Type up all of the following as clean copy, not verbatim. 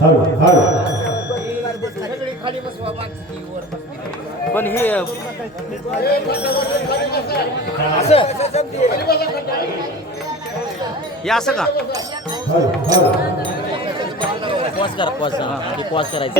हळू हळू. पण हे असं का हळू हळू. पॉज करा पॉज पॉज करायचं.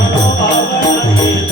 अनुभावना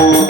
Thank you.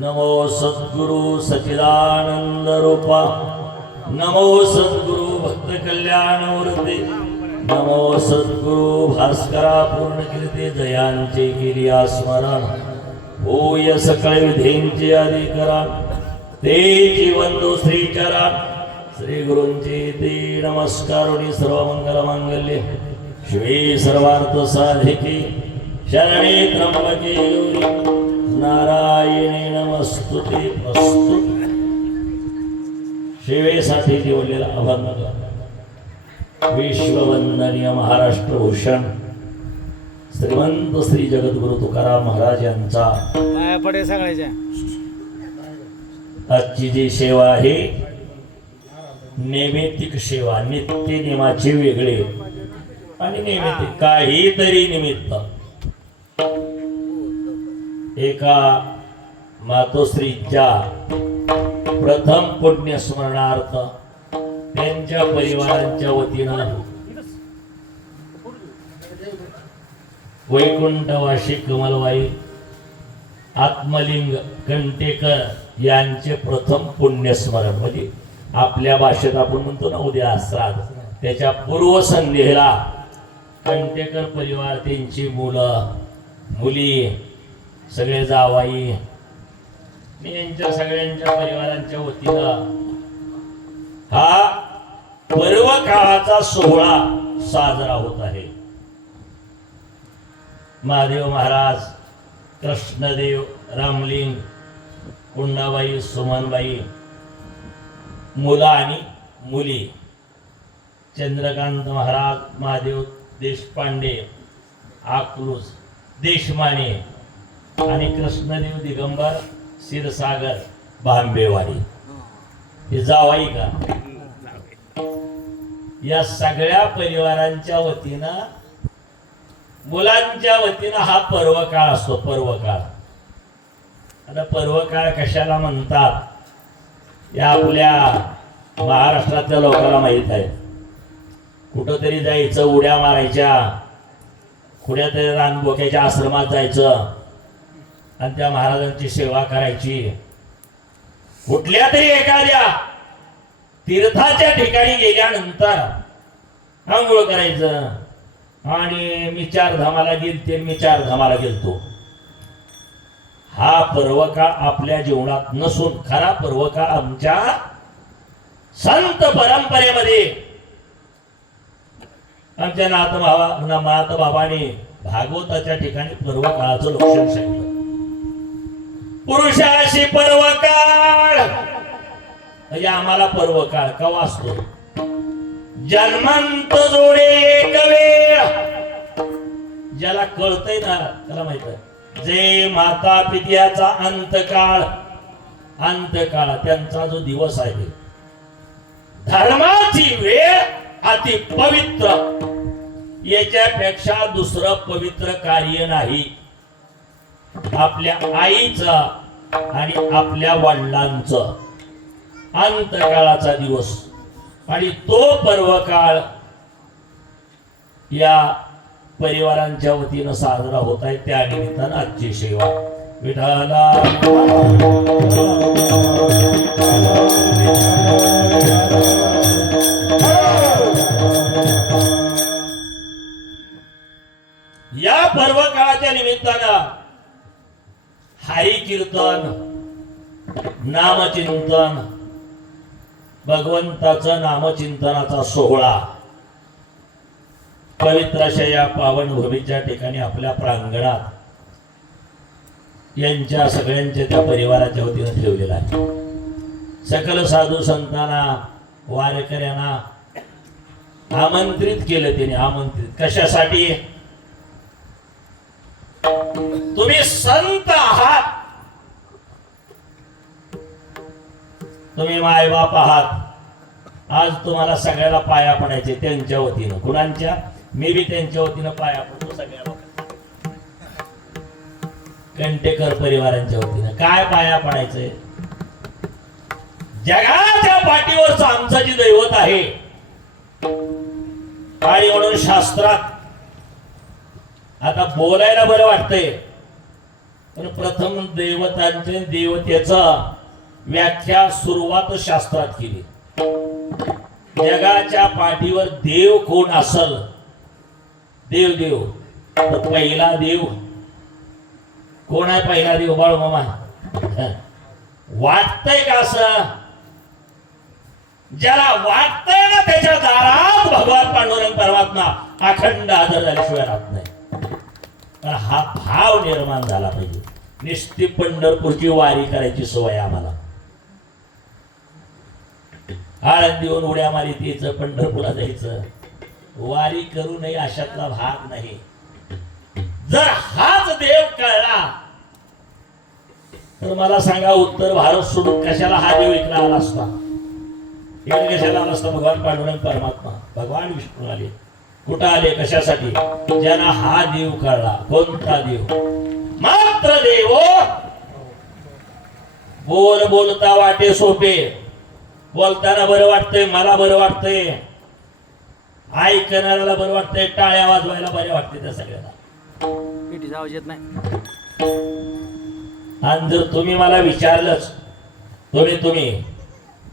नमो सद्गुरु सच्चिदानंद रूपा नमो सद्गुरु भक्त कल्याण मूर्ती नमो सद्गुरु भास्करा पूर्ण कीर्ती जयांचे केली स्मरण होय सकळ विधींचे अधिकरण तेची वंदो श्रीचरा श्री गुरूंचे ते नमस्कारोनी सर्व मंगल मांगल्ये शिवे सर्वार्थ साधिके शरणे त्र्यंबके गौरी नारायणे नमस्तुते अस्तु. शिवेसाठी निवडलेला अभंग विश्ववंदनीय महाराष्ट्र भूषण श्रीमंत श्री जगद्गुरु तुकाराम महाराज यांचा पाया पडे सगळ्याच्या. आजची जी सेवा आहे नैमित्तिक सेवा, नित्य नियमाचे वेगळे आणि नैमित्तिक काहीतरी निमित्त. एका मातोश्रीच्या प्रथम पुण्य स्मरणार्थ त्यांच्या परिवारांच्या वतीनं वैकुंठवासी कमलबाई आत्मलिंग कंटेकर यांचे प्रथम पुण्यस्मरण, म्हणजे आपल्या भाषेत आपण म्हणतो ना उद्या श्राद्ध, त्याच्या पूर्वसंध्येला कंटेकर परिवार, त्यांची मुलं मुली सगळे जावाई मी यांच्या सगळ्यांच्या परिवारांच्या वतीनं हा पर्व काळाचा सोहळा साजरा होत आहे. महादेव महाराज, कृष्णदेव, रामलिंग, कुंडाबाई, सुमनबाई, मुलं आणि मुली, चंद्रकांत महाराज, महादेव देशपांडे, आकलूज, देशमाने आणि कृष्णदेव दिगंबर क्षीरसागर भांबेवाडी हे जावाई का. या सगळ्या परिवारांच्या वतीनं मुलांच्या वतीनं हा पर्व काळ असतो. पर्व काळ, आता पर्व काळ कशाला म्हणतात या आपल्या महाराष्ट्रातल्या लोकांना माहीत आहे. कुठंतरी जायचं, उड्या मारायच्या, कुठ्यातरी रानबोक्याच्या आश्रमात जायचं आणि त्या महाराजांची सेवा करायची. कुठल्या तरी एखाद्या तीर्थाच्या ठिकाणी गेल्यानंतर आंघोळ करायचं आणि मी 4 धामाला गेलते, मी 4 धामाला गेलतो. हा पर्वकाळ आपल्या जीवनात नसून खरा पर्वकाळ आमच्या संत परंपरेमध्ये आमच्या नाथ बाबाने भागवताच्या ठिकाणी पर्वकाळाचं लक्षण सांगितलं. पुरुषाशी पर्वकाळ म्हणजे आम्हाला पर्वकाळ केव्हा असतो? जन्मांत जोडे एक वेळ. ज्याला कळतंय ना त्याला माहित आहे. जे माता पित्याचा अंतकाळ त्यांचा जो दिवस आहे धर्माची वेळ अति पवित्र, याच्यापेक्षा दुसरं पवित्र कार्य नाही. आपल्या आईचा आणि आपल्या वडिलांचं अंतकाळाचा दिवस आणि तो पर्वकाळ या परिवारांच्या वतीनं साजरा होत आहे. त्या निमित्तानं आजची सेवा विठाला या पर्वकाळाच्या निमित्तानं हरी कीर्तन, नामचिंतन, भगवंताचं नामचिंतनाचा सोहळा पवित्र अशा या पावनभूमीच्या ठिकाणी आपल्या प्रांगणात यांच्या सगळ्यांच्या त्या परिवाराच्या वतीनं ठेवलेला आहे. सकल साधू संतांना, वारकऱ्यांना आमंत्रित केलं त्याने. आमंत्रित कशासाठी? तुम्ही संत आहात, तुम्ही मायबाप आहात. आज तुम्हाला सगळ्याला पाया पडायचे त्यांच्या वतीनं. कुणांच्या? मी बी त्यांच्या वतीनं पाया पडतो सगळ्या लोकांना. कंटेकर परिवारांच्या वतीनं काय पाया पडायचंय? जगाच्या पाठीवरच आमचं जे दैवत आहे आणि म्हणून शास्त्रात आता बोलायला बरं वाटतंय, पण प्रथम देवतांचे देवतेचा व्याख्या सुरुवात शास्त्रात केली. जगाच्या पाठीवर देव कोण असल? देव तर पहिला देव कोण आहे? पहिला देव बाळू मामा. वाटतंय का असं? ज्याला वाटतंय ना त्याच्या दारात भगवान पांडुरंग परमात्मा अखंड आदर झाल्याशिवाय राहत नाही. पण हा भाव निर्माण झाला पाहिजे. निश्चित पंढरपूरची वारी करायची सवय आम्हाला. आळंदीहून उड्या मारीत यायचं, पंढरपूरला जायचं, वारी करू नये अशातला भाग नाही. जर हाच देव कळला तर मला सांगा, उत्तर भारत सोडून कशाला हा देव इकडे आला असता? इकडे कशाला आला असता? भगवान पांडुरंग परमात्मा, भगवान विष्णू आले. कुठं आले? कशासाठी? ज्यांना हा देव कळला. कोणता देव? मात्र देव बोलता वाटे सोपे. बोलताना बरं वाटतंय, मला बरं वाटतंय, ऐकणाऱ्याला बरं वाटतंय, टाळ्या वाजवायला बरे वाटते त्या सगळ्याला. पिठी आवाज येत नाही. आणि जर तुम्ही मला विचारलंच, तुम्ही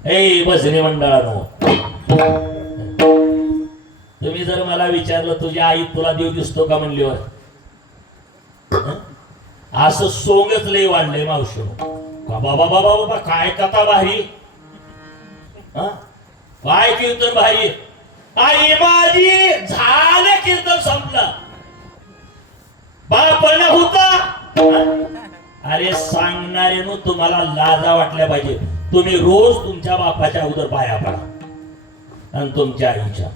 ए भजनी मंडळानो, तुम्ही जर मला विचारलं तुझी आई तुला देव दिसतो का म्हणल्यावर असं सोंगच लय वाढलंय मावशी. बाबा बाबा बाबा काय कथा भारी, काय कीर्तन भारी. आई माझी झालं कीर्तन संपलं, बापन होता. अरे सांगणारे तुम्हाला लाजा वाटल्या पाहिजे. तुम्ही रोज तुमच्या बापाच्या अगोदर पाया पडा आणि तुमच्या आईच्या.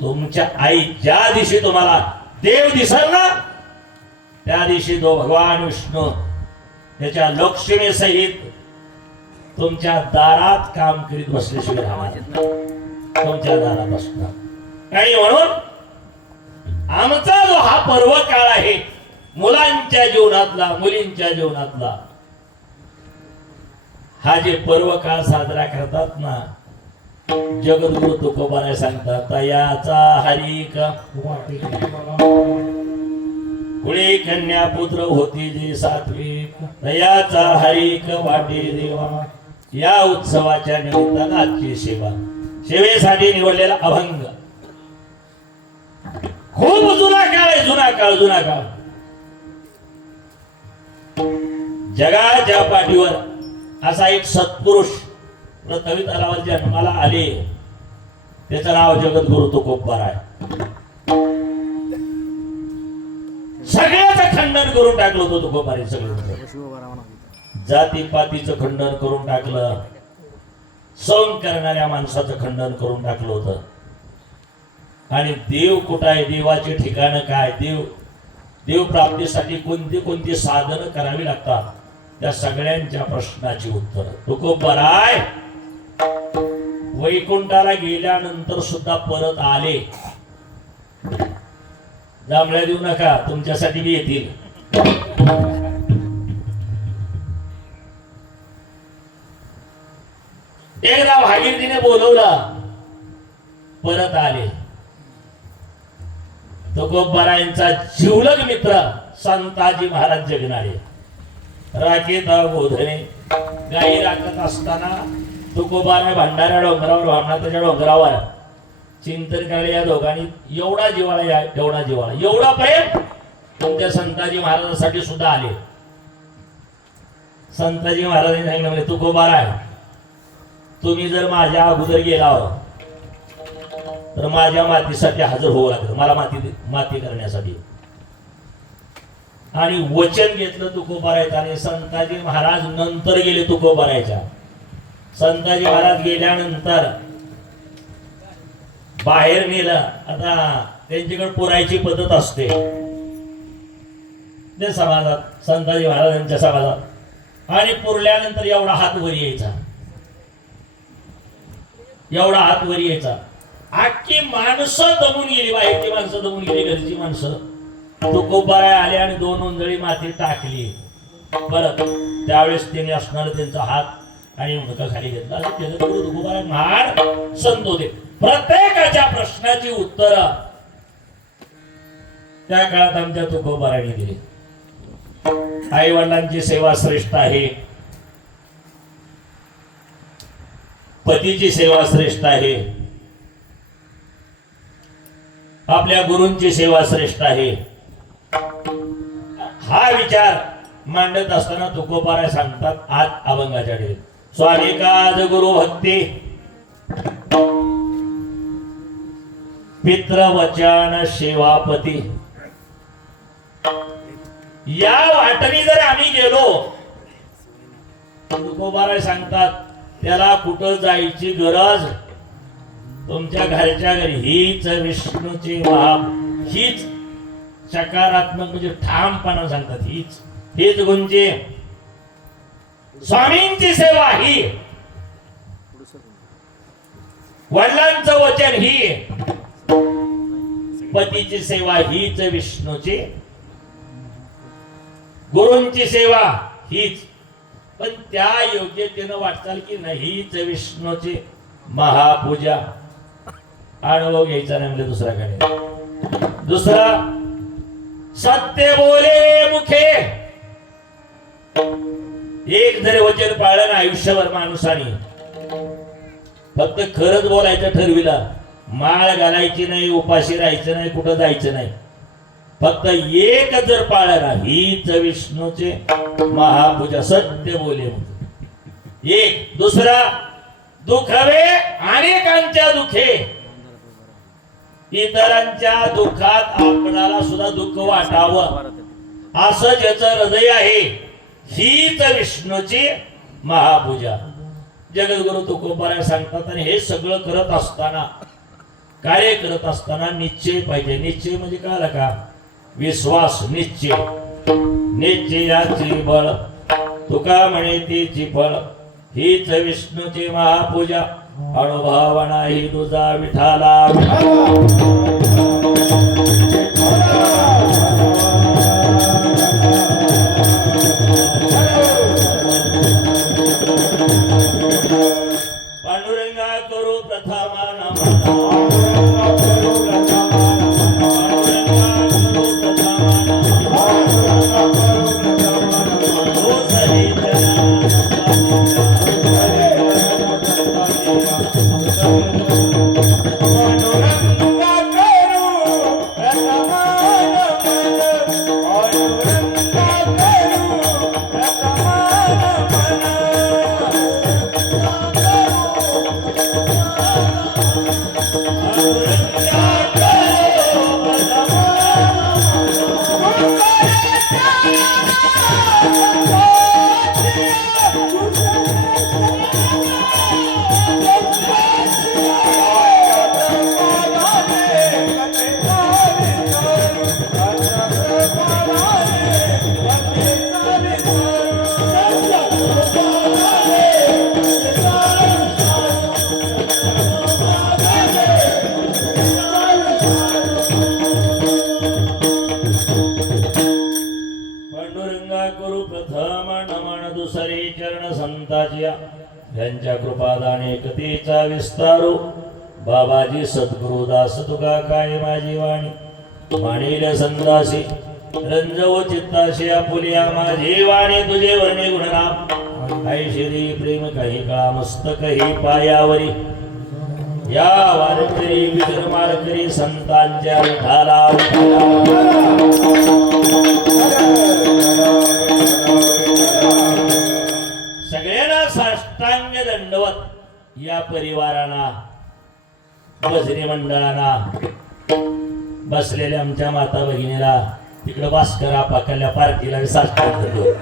तुमच्या आई ज्या दिवशी तुम्हाला देव दिसल ना त्या दिवशी तो भगवान विष्णू त्याच्या लक्ष्मी सहित तुमच्या दारात काम करीत बसल्याशिवाय राहणार, तुमच्या दारात असणार. आणि म्हणून आमचा जो हा पर्व काळ आहे मुलांच्या जीवनातला, मुलींच्या जीवनातला, हा जे पर्व काळ साजरा करतात ना, जगद्गुरु तुकोबाने सांगतात, तयाचा हरी का कुळी कन्या पुत्र होती जे सात्विक, तयाचा हरिक वाटे देवा. या उत्सवाच्या निमित्तानं आजची सेवा, सेवेसाठी निवडलेला अभंग खूप जुना काळ आहे. जुना काळ जगाच्या पाठीवर असा एक सत्पुरुष पृथ्वी तलावर जन्माला आले, त्याचं नाव जगद्गुरु तुकोबार आहे. सगळ्याचं खंडन करून टाकलं होतं तुकोबारी. सगळं शिवबारावणा जातीपातीचं खंडन करून टाकलं, सहन करणाऱ्या माणसाचं खंडन करून टाकलं होतं. आणि देव कुठं आहे, देवाचे ठिकाण काय, देव प्राप्तीसाठी कोणती कोणती साधनं करावी लागतात, त्या सगळ्यांच्या प्रश्नाची उत्तर तुकोबाराय वैकुंठाला गेल्यानंतर सुद्धा परत आले. जांभळ्या देऊ नका, तुमच्यासाठी बी येतील. एकदा भागीरथीने बोलवलं, परत आले. तुकोबारायांचा जिवलग मित्र संताजी महाराज जगणारे राकेता बोधने गाई राखत असताना तुकोबाने भंडारा डोंगरावर, भावनाथाच्या डोंगरावर चिंतन करायला या दोघांनी एवढा जिव्हाळा, एवढा जिव्हाळा, एवढा प्रेम तुमच्या संताजी महाराजांसाठी सुद्धा आले. संताजी महाराजांनी सांगितलं, म्हणजे तुकोबाराय तुम्ही जर माझ्या अगोदर गेला तर माझ्या मातीसाठी हजर होऊ लागलं, मला माती करण्यासाठी. आणि वचन घेतलं तुकोबारायचं. आणि संताजी महाराज नंतर गेले तुकोबारायच्या. संताजी महाराज गेल्यानंतर बाहेर नेलं. आता त्यांच्याकडे पुरायची पद्धत असते ते समाजात, संताजी महाराजांच्या समाजात. आणि पुरल्यानंतर एवढा हात वर यायचा, एवढा हात वर यायचा. अख्खी माणसं दमून गेली, बाहेरची माणसं दमून गेली, घरची माणसं. तुकोबाराय आले आणि 2 उंजळी माती टाकली. परत त्यावेळेस त्यांनी असणार त्यांचा हात आणि मुंडका खाली घेतला. जगद्गुरु तुकोबाराय महान संत होते. प्रत्येकाच्या प्रश्नाची उत्तर त्या काळात आमच्या तुकोबारायने दिली. आई वडिलांची सेवा श्रेष्ठ आहे, पतीची सेवा श्रेष्ठ आहे, आपल्या गुरूंची सेवा श्रेष्ठ आहे. हा विचार मांडत असताना तुकोबाराय सांगतात आज अभंगाच्या डेल स्वामी काज गुरु भक्ती पित्र वचन सेवापती. या वाटणी जर आम्ही गेलो, तुकोबाराय सांगतात त्याला कुठं जायची गरज, तुमच्या घरच्या घरी हीच विष्णूची हीच सकारात्मक म्हणजे ठामपणा सांगतात, हीच गुंजे स्वामींची सेवा ही, वडिलांचं वचन ही, पतीची सेवा हीच विष्णूची, गुरूंची सेवा हीच. पण त्या योग्यतेनं वाटचाल की नाही हीच विष्णूची महापूजा. अनुभव घ्यायचा नाही म्हणजे दुसऱ्याकडे. दुसरा सत्य बोले मुखे. एक जरी वचन पाळलं ना आयुष्यभर माणसाने, फक्त खरंच बोलायचं ठरविलं, माळ घालायची नाही, उपाशी राहायचं नाही, कुठं जायचं नाही, फक्त एक जर पाळलं ना हीच विष्णूचे महापूजा. सत्य बोले एक. दुसरा दुखवे अनेकांच्या दुखे. इतरांच्या दुःखात आपणाला सुद्धा दुःख वाटावं असं ज्याचं हृदय आहे हीच विष्णूची महापूजा. जगद्गुरु तुकोबाराय सांगतात. आणि हे सगळं करत असताना, कार्य करत असताना निश्चय पाहिजे. निश्चय म्हणजे काय का विश्वास, निश्चय. निश्चयाची बळ तुका म्हणे तीची फळ, हीच विष्णूची महापूजा. अनुभव नाही तुझा विठाला. पांडुरंगा करू प्रथमा Rama संताची यांच्या कृपादाने कथेचा विस्तारो बाबाजी सद्गुरु दास तुका काय माझी वाणी वाणीला संदासी रंजव चित्ताशी आपुलिया माझी वाणी तुझे वर्णे गुणनाम ऐश्वरी प्रेम काही काळा मस्तक ही पायावरी या वारकरी विक्रमारकरी संतांच्या विठाला सगळ्यांना साष्टांग दंडवत या परिवारांना भजनी मंडळांना बसलेल्या आमच्या माता भगिनीला तिकडे भास्करा पाकल्या पार्टीला साष्टांग देतो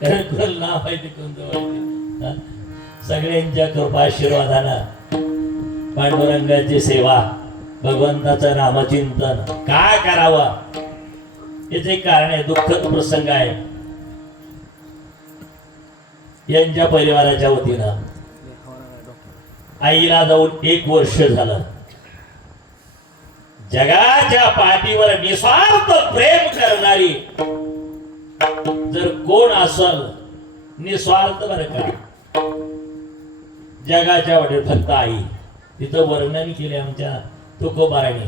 कारण कोण नाव आहे कोणतं सगळ्यांच्या कृपा आशीर्वादानं पांडुरंगाची सेवा भगवंताचं नामचिंतन काय करावं याचे एक कारण आहे दुःखद प्रसंग आहे यांच्या परिवाराच्या वतीनं आईला जाऊन 1 वर्ष झालं जगाच्या पाठीवर निस्वार्थ प्रेम करणारी जर कोण असल निस्वार्थ बर का जगाच्या वाटेत फक्त आई तिथं वर्णन केले आमच्या तुकोबाराने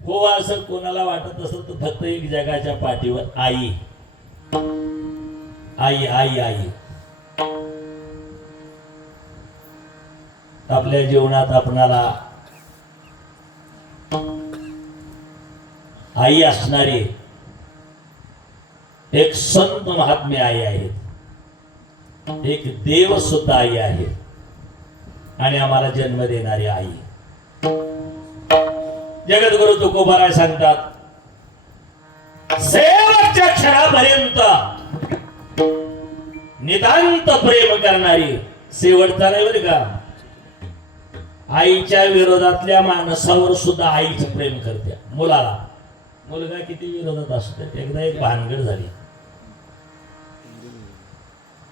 हो असं कोणाला वाटत असत तर फक्त एक जगाच्या पाठीवर आई आई आई आई आपल्या जीवनात आपणाला आई असणारी एक संत महात्मे आई आहेत एक देव सुद्धा आई आहे आणि आम्हाला जन्म देणारी आई जगद्गुरु तुकोबाराय सांगतात शेवटच्या क्षणापर्यंत नितांत प्रेम करणारी शेवटचा नाही बरं का आईच्या विरोधातल्या माणसावर सुद्धा आईचं प्रेम करते मुलाला मुलगा किती विरोधात असतो एकदा एक भानगड झाली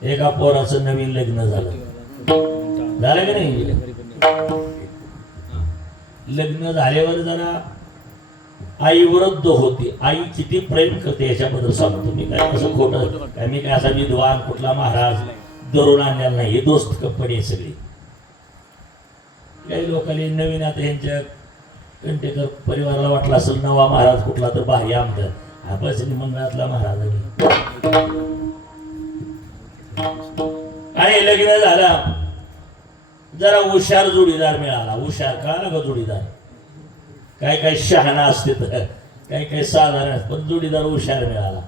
एका पोराचं नवीन लग्न झालं की नाही लग्न झाल्यावर जरा आई वृद्ध होती आई किती प्रेम करते याच्याबद्दल सांगतो मी काय असं खोटं काय मी काय असा विद्वान कुठला महाराज धरून आणलेला नाही हे दोस्त कंपनी सगळी काही लोकांनी नवीन आता यांच्या कंटेकर परिवाराला वाटला असेल नवा महाराज कुठला तर बाह्य आमदार आपण मंगळातला महाराज आणि लग्न झाला जरा हुशार जोडीदार मिळाला हुशार कळाला का जोडीदार काय काय शहाणा असते तर काय काय साधारण पण जोडीदार हुशार मिळाला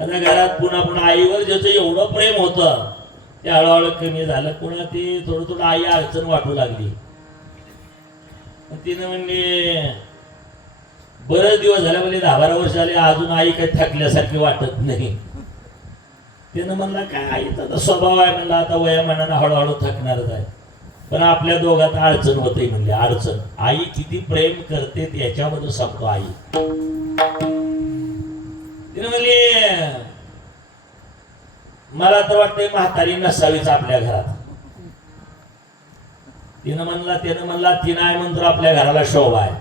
आता घरात पुन्हा पुन्हा आईवर ज्याचं एवढं प्रेम होतं ते हळूहळू कमी झालं पुन्हा ते थोडं थोडं आई अडचण वाटू लागली तिनं म्हणले बरेच दिवस झाले, म्हणजे 10-12 वर्ष झाले, अजून आई काही थकल्यासारखी वाटत नाही. त्यानं म्हणला काय आईचा तर स्वभाव आहे, म्हणला आता वयामानानं हळूहळू थकणारच आहे. पण आपल्या दोघात अडचण होते म्हणले, अडचण. आई किती प्रेम करते याच्याबद्दल सांगतो. आई तिने म्हणली मला तर वाटतंय म्हातारी नसावीच आपल्या घरात. त्यानं म्हणला ती नाही म्हणतो आपल्या घराला शोभा आहे.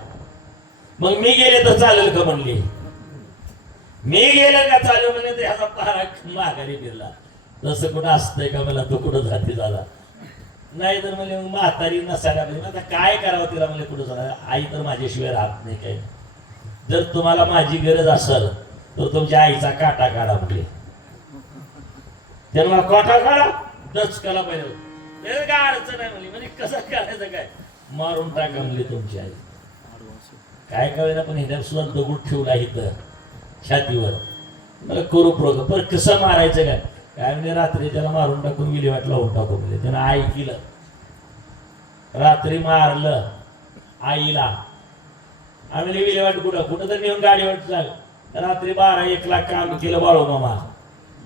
मग मी गेले तर चालेल का म्हणली. मी गेलं का चालेल म्हणले तर ह्याचा पारा माघारी फिरला. तसं कुठं असतंय का, मला तो कुठं जाती झाला नाही. तर म्हणजे म्हातारी नसायला पाहिजे. आता काय करावं तिला म्हणजे कुठं झाला. आई तर माझ्याशिवाय राहत नाही काय. जर तुम्हाला माझी गरज असेल तर तुमच्या आईचा काटा काढा म्हणजे. त्याला काटा काढा दचकाला पाहिजे. काय अडचण आहे म्हणली. म्हणजे कसं करायचं काय, मारून टाका म्हणली तुमची आई. काय कळेना पण ह्याच्यावर सुद्धा दगड ठेवला इथं छातीवर. मला करू प्रोग पण कसं मारायचं काय काय म्हणजे रात्री त्याला मारून टाकून विल्हेवाट लावून टाकू म्हणजे. त्यानं ऐकलं, रात्री मारलं आईला. आम्ही विल्हेवाट कुठं तर नेऊन गाडीवर चाल. रात्री 12-1 लाख काम केलं बाळू मामा.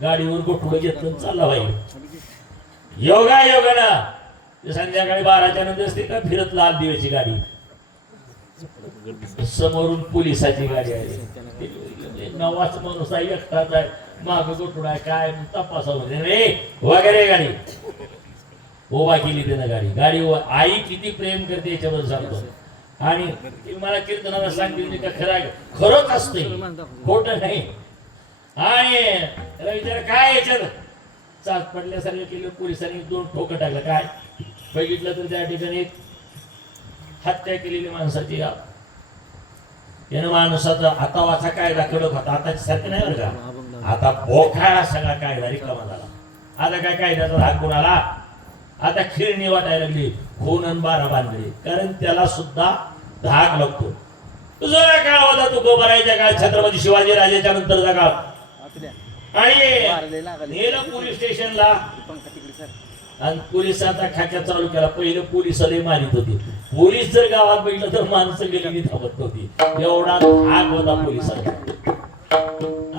गाडीवर गोठुडं घेतलं चालला बाई. योगानं संध्याकाळी 12च्या नंतर असते का फिरत लाल दिव्याची गाडी. समोरून पोलिसाची गाडी आहे. नवाच माणूस आहे, एकटाच आहे, माग गोठुडा आहे, काय तपासा वगैरे गाडी उभा केली त्यानं. गाडी आई किती प्रेम करते याच्याबद्दल सांगतो. आणि मला कीर्तनाला सांगते का खरंच असते, खोट नाही. आणि त्याला विचार काय याच्यात चाच पडल्यासारखं केलं. पोलिसांनी 2 ठोकं टाकलं. काय बघितलं तर त्या ठिकाणी हत्या केलेली माणसाची यानं माणसाचा हातावाचा कायदा कडक होता. आताच्या सारखं नाही बरं का. आता बोखाळा सगळा कायदा रिकामा झाला. आता काय कायद्याचा धाक कोणाला. आता खिळणी वाटायला लागली. खून आणि 12 बांधले. कारण त्याला सुद्धा धाक लागतो. जुना काळ होता तो गोबरायच्या काळ, छत्रपती शिवाजी राजाच्या नंतरचा काळ. आणि नेलं पोलीस स्टेशनला. आणि पोलिसांचा खाक्या चालू केला. पहिलं पोलिसाला मारित होती. पोलीस जर गावात बघितलं तर माणसं गेलेली धावत होती. एवढा धाक होता पोलिसांचा.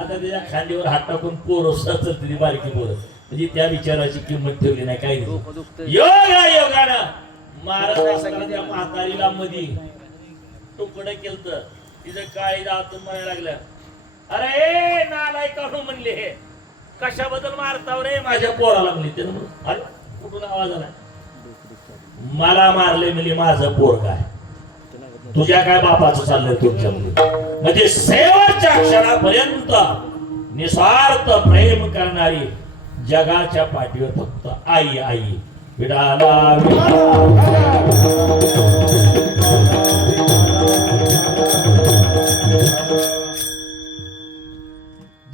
आता त्याच्या खांदीवर हात टाकून पोरं सचलती बारकी पोरं. म्हणजे त्या विचाराची किंमत ठेवली नाही. काही योगानं मारत असताना त्या म्हातारीला मध्ये तुकडं केलं. तिचं काळी दातून म्हणायला लागलं, अरे नालाय काढू म्हणले, कशाबद्दल मारताव रे माझ्या पोराला म्हणले. त्यानं अरे कुठून आवाज आला. मला मारले म्हणजे माझं पोर काय, तुझ्या काय बापाचं चाललंय तुमच्या मुली. म्हणजे शेवटच्या क्षणापर्यंत निस्वार्थ प्रेम करणारी जगाच्या पाठीवर फक्त आई. आई विडाला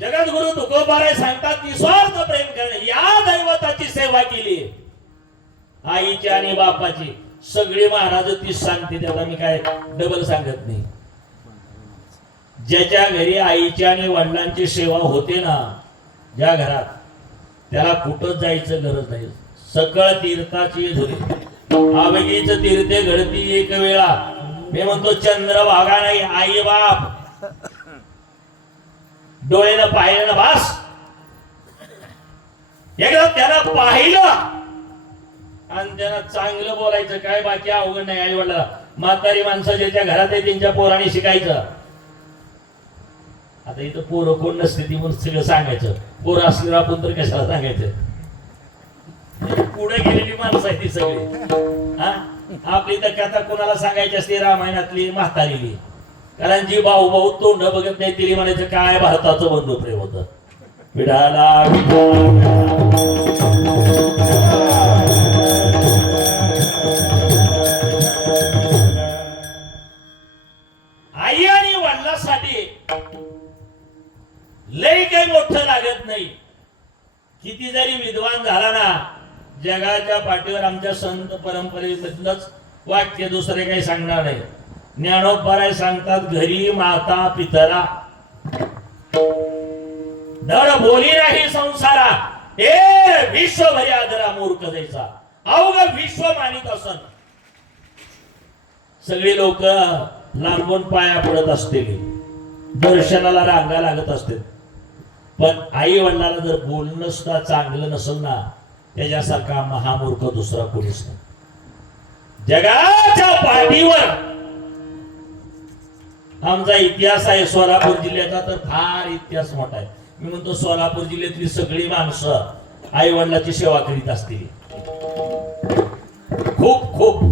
जगद्गुरु तुकोबाराय सांगतात निस्वार्थ प्रेम करणे. या दैवताची सेवा केली आईची आणि बापाची. सगळी महाराज तीच सांगते, त्याला मी काय डबल सांगत नाही. ज्याच्या घरी आईची आणि वडिलांची सेवा होते ना, ज्या घरात, त्याला कुठं जायचं गरज नाही. सकळ तीर्थाची धुरी आवगीच तीर्थे घडती एक वेळा. मी म्हणतो चंद्रभागा नाही, आई बाप डोळ्यानं पाहिलं ना बास. एकदा त्याला पाहिलं आणि त्यांना चांगलं बोलायचं. काय बाकी अवघड नाही. आई वडिला म्हातारी माणसं ज्याच्या घरात आहे त्यांच्या पोरांनी शिकायचं. आता इथं पोरं कोण नसते ती म्हणून सगळं सांगायचं. पोरं असलेलं आपण तर कशाला सांगायचं. पुढे गेलेली माणसं आहे ती सगळी. हा आपली तर कथा कोणाला सांगायची असते रामायणातली म्हातारीली. कारण जी भाऊ भाऊ तोंड बघत नाही तिने म्हणायचं काय भारताचं बंधू प्रेम होतं. विडाला आई आणि वडिलांसाठी लय काही मोठं लागत नाही. किती जरी विद्वान झाला ना, जगाच्या पाठीवर आमच्या संत परंपरेमधलंच वाक्य दुसरे काही सांगणार नाही. ज्ञानोबाराय सांगतात, घरी माता पितरा धड बोली नाही संसारा, हे विश्वभरी आदरा मूर्ख जायचा. अवघ विश्व मानित असन सगळी लोक लांबून पाया पडत असतील, दर्शनाला रांगा लागत असतील, पण आई वडिलांना जर बोलणं सुद्धा चांगलं नसेल ना, त्याच्यासारखा महामूर्ख दुसरा कोणीच नाही जगाच्या पाठीवर. आमचा इतिहास आहे सोलापूर जिल्ह्याचा, तर फार इतिहास मोठा आहे. मी म्हणतो सोलापूर जिल्ह्यातली सगळी माणसं आई वडिलांची सेवा करीत असतील. खूप खूप.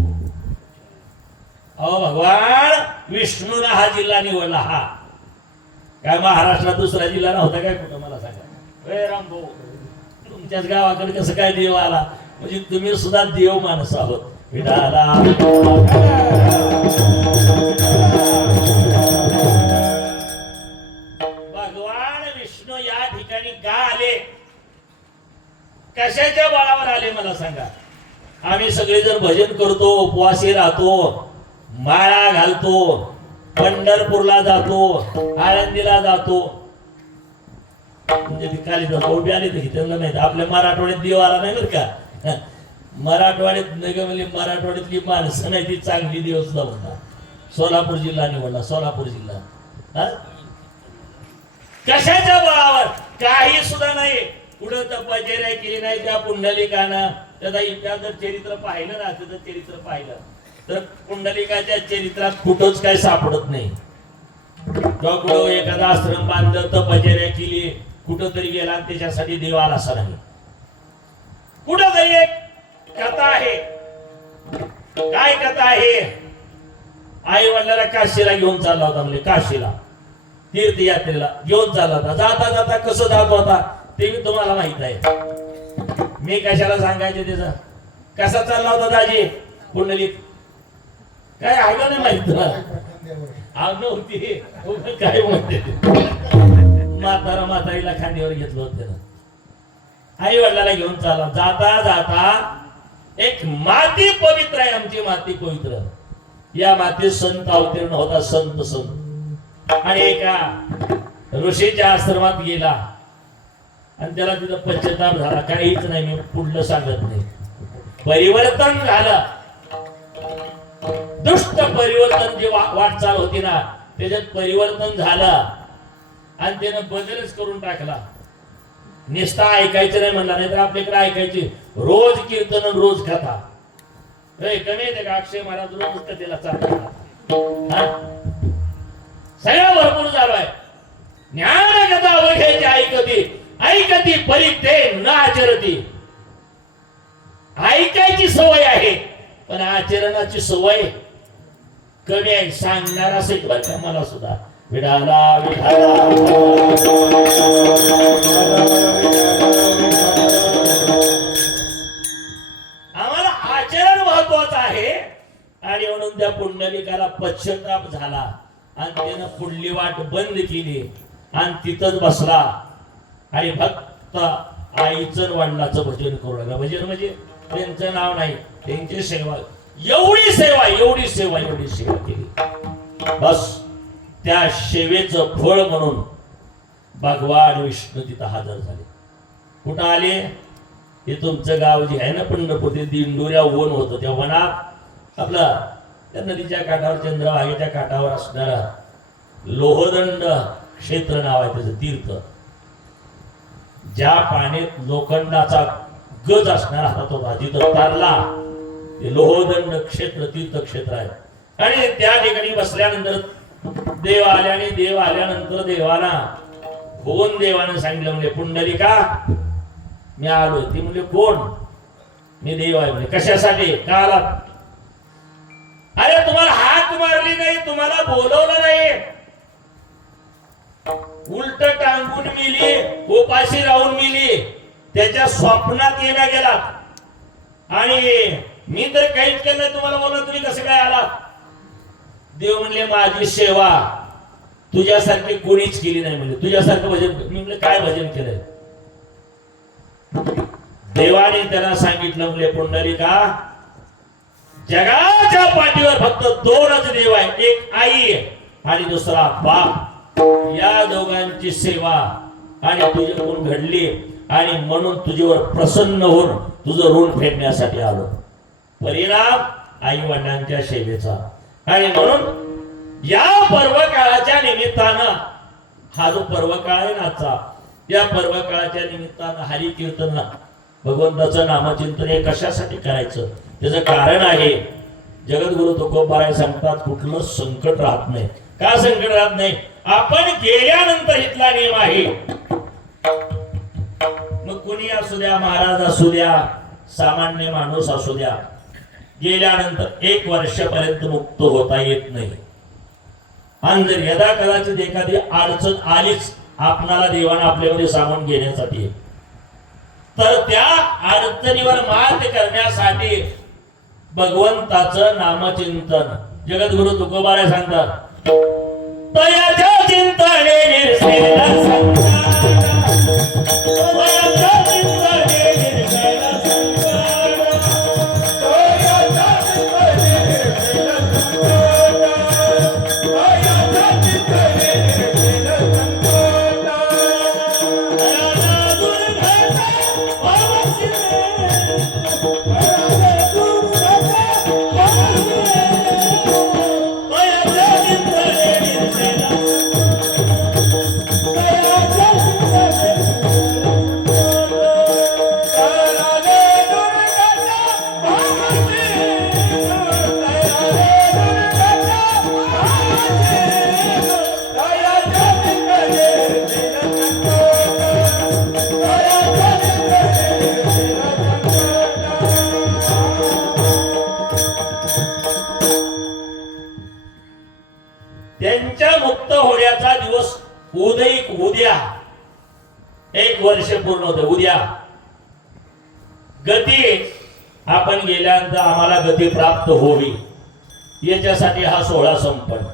अहो भगवान विष्णूला हा जिल्हा निवडला. हा काय महाराष्ट्रात दुसरा जिल्हा नव्हता काय कुठं? मला सांगा रामभाऊ, तुमच्याच गावाकडे कसं काय देव आला? म्हणजे तुम्ही सुद्धा देव माणूस आहोत. विठाला भगवान विष्णू या ठिकाणी का आले? कशाच्या बळावर आले मला सांगा? आम्ही सगळेजण भजन करतो, उपवासी राहतो, माळा घालतो, पंढरपूरला जातो, आळंदीला जातो. म्हणजे काली उभी आली तर त्यांना माहिती आपल्या मराठवाड्यात देव आला नाही बरं का. मराठवाड्यात नाही म्हणजे मराठवाड्यातली माणसं नाही ती चांगली देव सुद्धा म्हणतात. सोलापूर जिल्हा निवडला, सोलापूर जिल्हा. कशाच्या बळावर? काही सुद्धा नाही. कुठं तपश्चर्या केली नाही त्या पुंडलिकानं. त्याचा इतिहास जर चरित्र पाहिलं ना, त्याचं चरित्र पाहिलं तर पुंडलिकाच्या चरित्रात कुठंच काही सापडत नाही. किंवा कुठं एखादा आश्रम बांधलं, तपश्चर्या केली, कुठं तरी गेला त्याच्यासाठी देव आला असं नाही. कुठं तरी एक कथा आहे. काय कथा आहे? आई वडिलांना काशीला घेऊन चालला होता, म्हणजे काशीला तीर्थयात्रेला घेऊन चालला होता. जाता जाता कसं जात होता ते मी तुम्हाला माहित आहे. मी कशाला सांगायचे त्याचा? कसा चालला होता दाजी पुंडलिक? काय आहे नाही माहित तुला? नव्हती काय म्हणते, म्हातारीला खांदीवर घेतलं होतं त्यानं. आई वडिलाला घेऊन चालला. जाता जाता एक माती पवित्र आहे, आमची माती पवित्र. या मातीत संत अवतीर्ण होता, संत. आणि एका ऋषीच्या आश्रमात गेला आणि त्याला तिथं पश्चाताप झाला. काहीच नाही, मी पुढलं सांगत नाही. परिवर्तन झालं. दुष्ट परिवर्तन जे वाटचाल होती ना, त्याच्यात परिवर्तन झालं आणि त्यानं बदलच करून टाकला. निस्ता ऐकायचं नाही म्हणला, नाही तर आपल्याकडे ऐकायची. रोज कीर्तन, रोज कथा. कमी येते का? अक्षय महाराज रोज कथेला चालतात. सगळं भरपूर झालो आहे. ज्ञान कथा अवघ्याची ऐकती, ऐकती परी ते न आचरती. ऐकायची सवय आहे पण आचरणाची सवय कमी आहे. सांगणार असेल बरं का मला सुद्धा. विठाला विठाला आम्हाला आचरण महत्वाचं आहे. आणि म्हणून त्या पुंडलिकाला पश्चाताप झाला आणि त्यानं पुढली वाट बंद केली आणि तिथंच बसला आणि फक्त आईचं वडिलाचं भजन करू लागला. भजन म्हणजे त्यांचं नाव नाही, त्यांची सेवा. एवढी सेवा, एवढी सेवा, एवढी सेवा केली. बस त्या सेवेचं फळ म्हणून भगवान विष्णू तिथं हजर झाले. कुठं आले? हे तुमचं गाव जे आहे ना पंढरपूर, ते दिंडोऱ्या वन होतं. त्या वनात आपलं त्या नदीच्या काठावर, चंद्रभागेच्या काठावर असणारा लोहदंड क्षेत्र नाव आहे त्याचं तीर्थ. ज्या पाण्यात लोखंडाचा गज असणार हातात होता, तिथं तारला ते लोहदंड क्षेत्र, तीर्थक्षेत्र आहे. आणि त्या ठिकाणी बसल्यानंतर देव आल्याने, देव आल्यानंतर देवाला होऊन देवानं सांगितलं, म्हणजे पुंडलिका मी आलोय. ती म्हणजे कोण? मी देव आहे. म्हणजे कशासाठी? का आलात? अरे तुम्हाला हाक मारली नाही, तुम्हाला बोलवलं नाही, उलट टांगून मिली, उपाशी राहून मिली, त्याच्या स्वप्नात येण्या गेला. आणि मी तर काहीच केलं नाही, तुम्हाला बोलला, तुम्ही कसं काय आला? देव म्हणले माझी सेवा तुझ्यासारखी कोणीच केली नाही. म्हणजे तुझ्यासारखं भजन. मी म्हणलं काय भजन केलंय? देवाने त्याला सांगितलं, म्हणजे पुंडलिका जगाच्या पाठीवर फक्त दोनच देव आहे, एक आई आणि दुसरा बाप. या दोघांची सेवा आणि तुझे गुण घडली आणि म्हणून तुझ्यावर प्रसन्न होऊन तुझं ऋण फेडण्यासाठी आलो. परिणाम आई वडिलांच्या सेवेचा. आणि म्हणून या पर्व काळाच्या निमित्तानं हा जो पर्व काळ आहे ना आजचा, या पर्व काळाच्या निमित्तानं हरी कीर्तन भगवंताचं नामचिंतन हे कशासाठी करायचं, त्याचं कारण आहे. जगद्गुरु तुकोबाराय सांगतात कुठलं संकट राहत नाही. का संकट राहत नाही? आपण गेल्यानंतर इथला नियम आहे. मग कुणी असू द्या, महाराज असू द्या, सामान्य माणूस असू द्या, गेल्यानंतर 1 वर्षापर्यंत मुक्त होता येत नाही. आणि जर यदा कदाचित एखादी अडचण आलीच आपणाला देवानं आपल्यामध्ये सामावून घेण्यासाठी, तर त्या अडचणीवर मात करण्यासाठी भगवंताचं नामचिंतन जगद्गुरु तुकोबाराय सांगतात, तयाच्या चिंतने निर्सेला त्यांच्या मुक्त होण्याचा दिवस उद्या 1 वर्ष पूर्ण होते. उद्या गती आपण गेल्यानंतर आम्हाला गती प्राप्त होवी याच्यासाठी हा सोहळा संपन्न.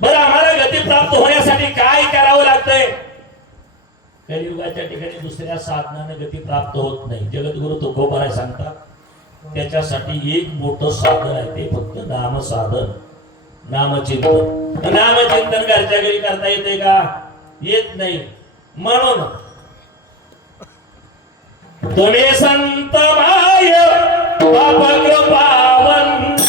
बरं, आम्हाला गती प्राप्त होण्यासाठी काय करावं लागतंय? कलियुगाच्या ठिकाणी दुसऱ्या साधनाने गती प्राप्त होत नाही. जगद्गुरु तुकोबाराय सांगतात त्याच्यासाठी एक मोठं साधन आहे, ते फक्त नाम साधन, नामचिंतन. नामचिंतन घरच्या घरी करता येते का? येत नाही. म्हणून तुम्ही संत माय बाप कृपावंत,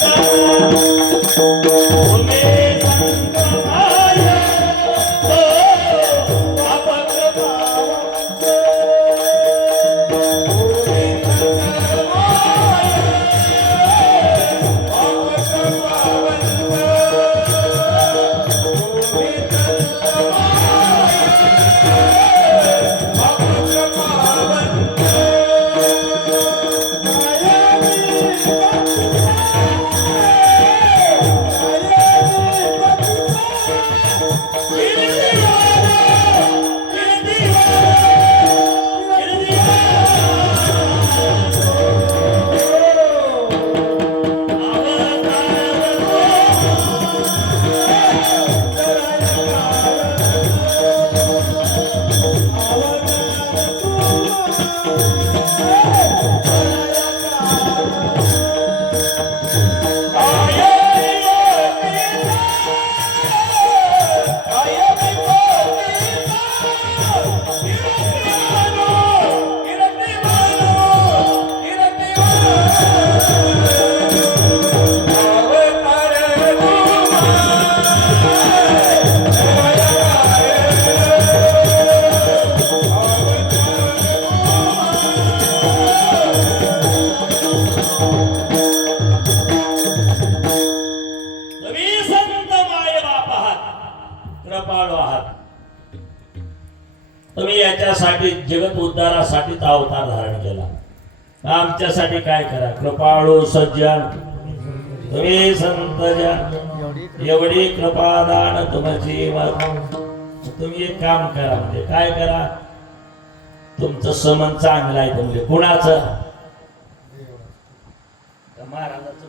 तुम्ही संत माय बाप कृपावंत, तुम्ही याच्यासाठी जगत उद्धारासाठीच अवतार धारण केला. आमच्यासाठी काय करा? कृपाळू सज्जन तुम्ही संत जन, एवढी कृपादान तुमची. तुम्ही एक काम करा, म्हणजे काय करा? तुमचं समन चांगलं आहे. म्हणजे कुणाचं? महाराजाचं.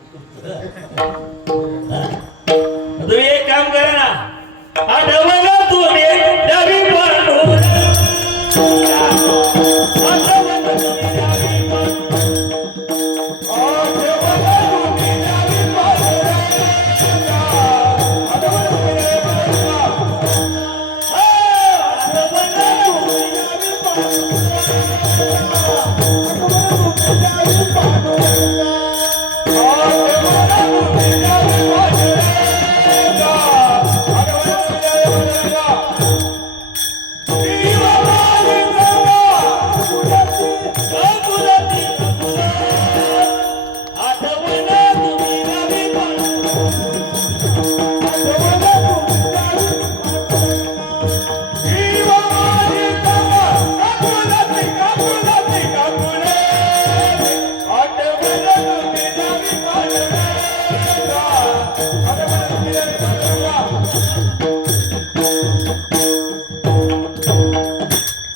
तुम्ही एक काम करा ना, आठवगा तुम्ही डावी पांडू Oh,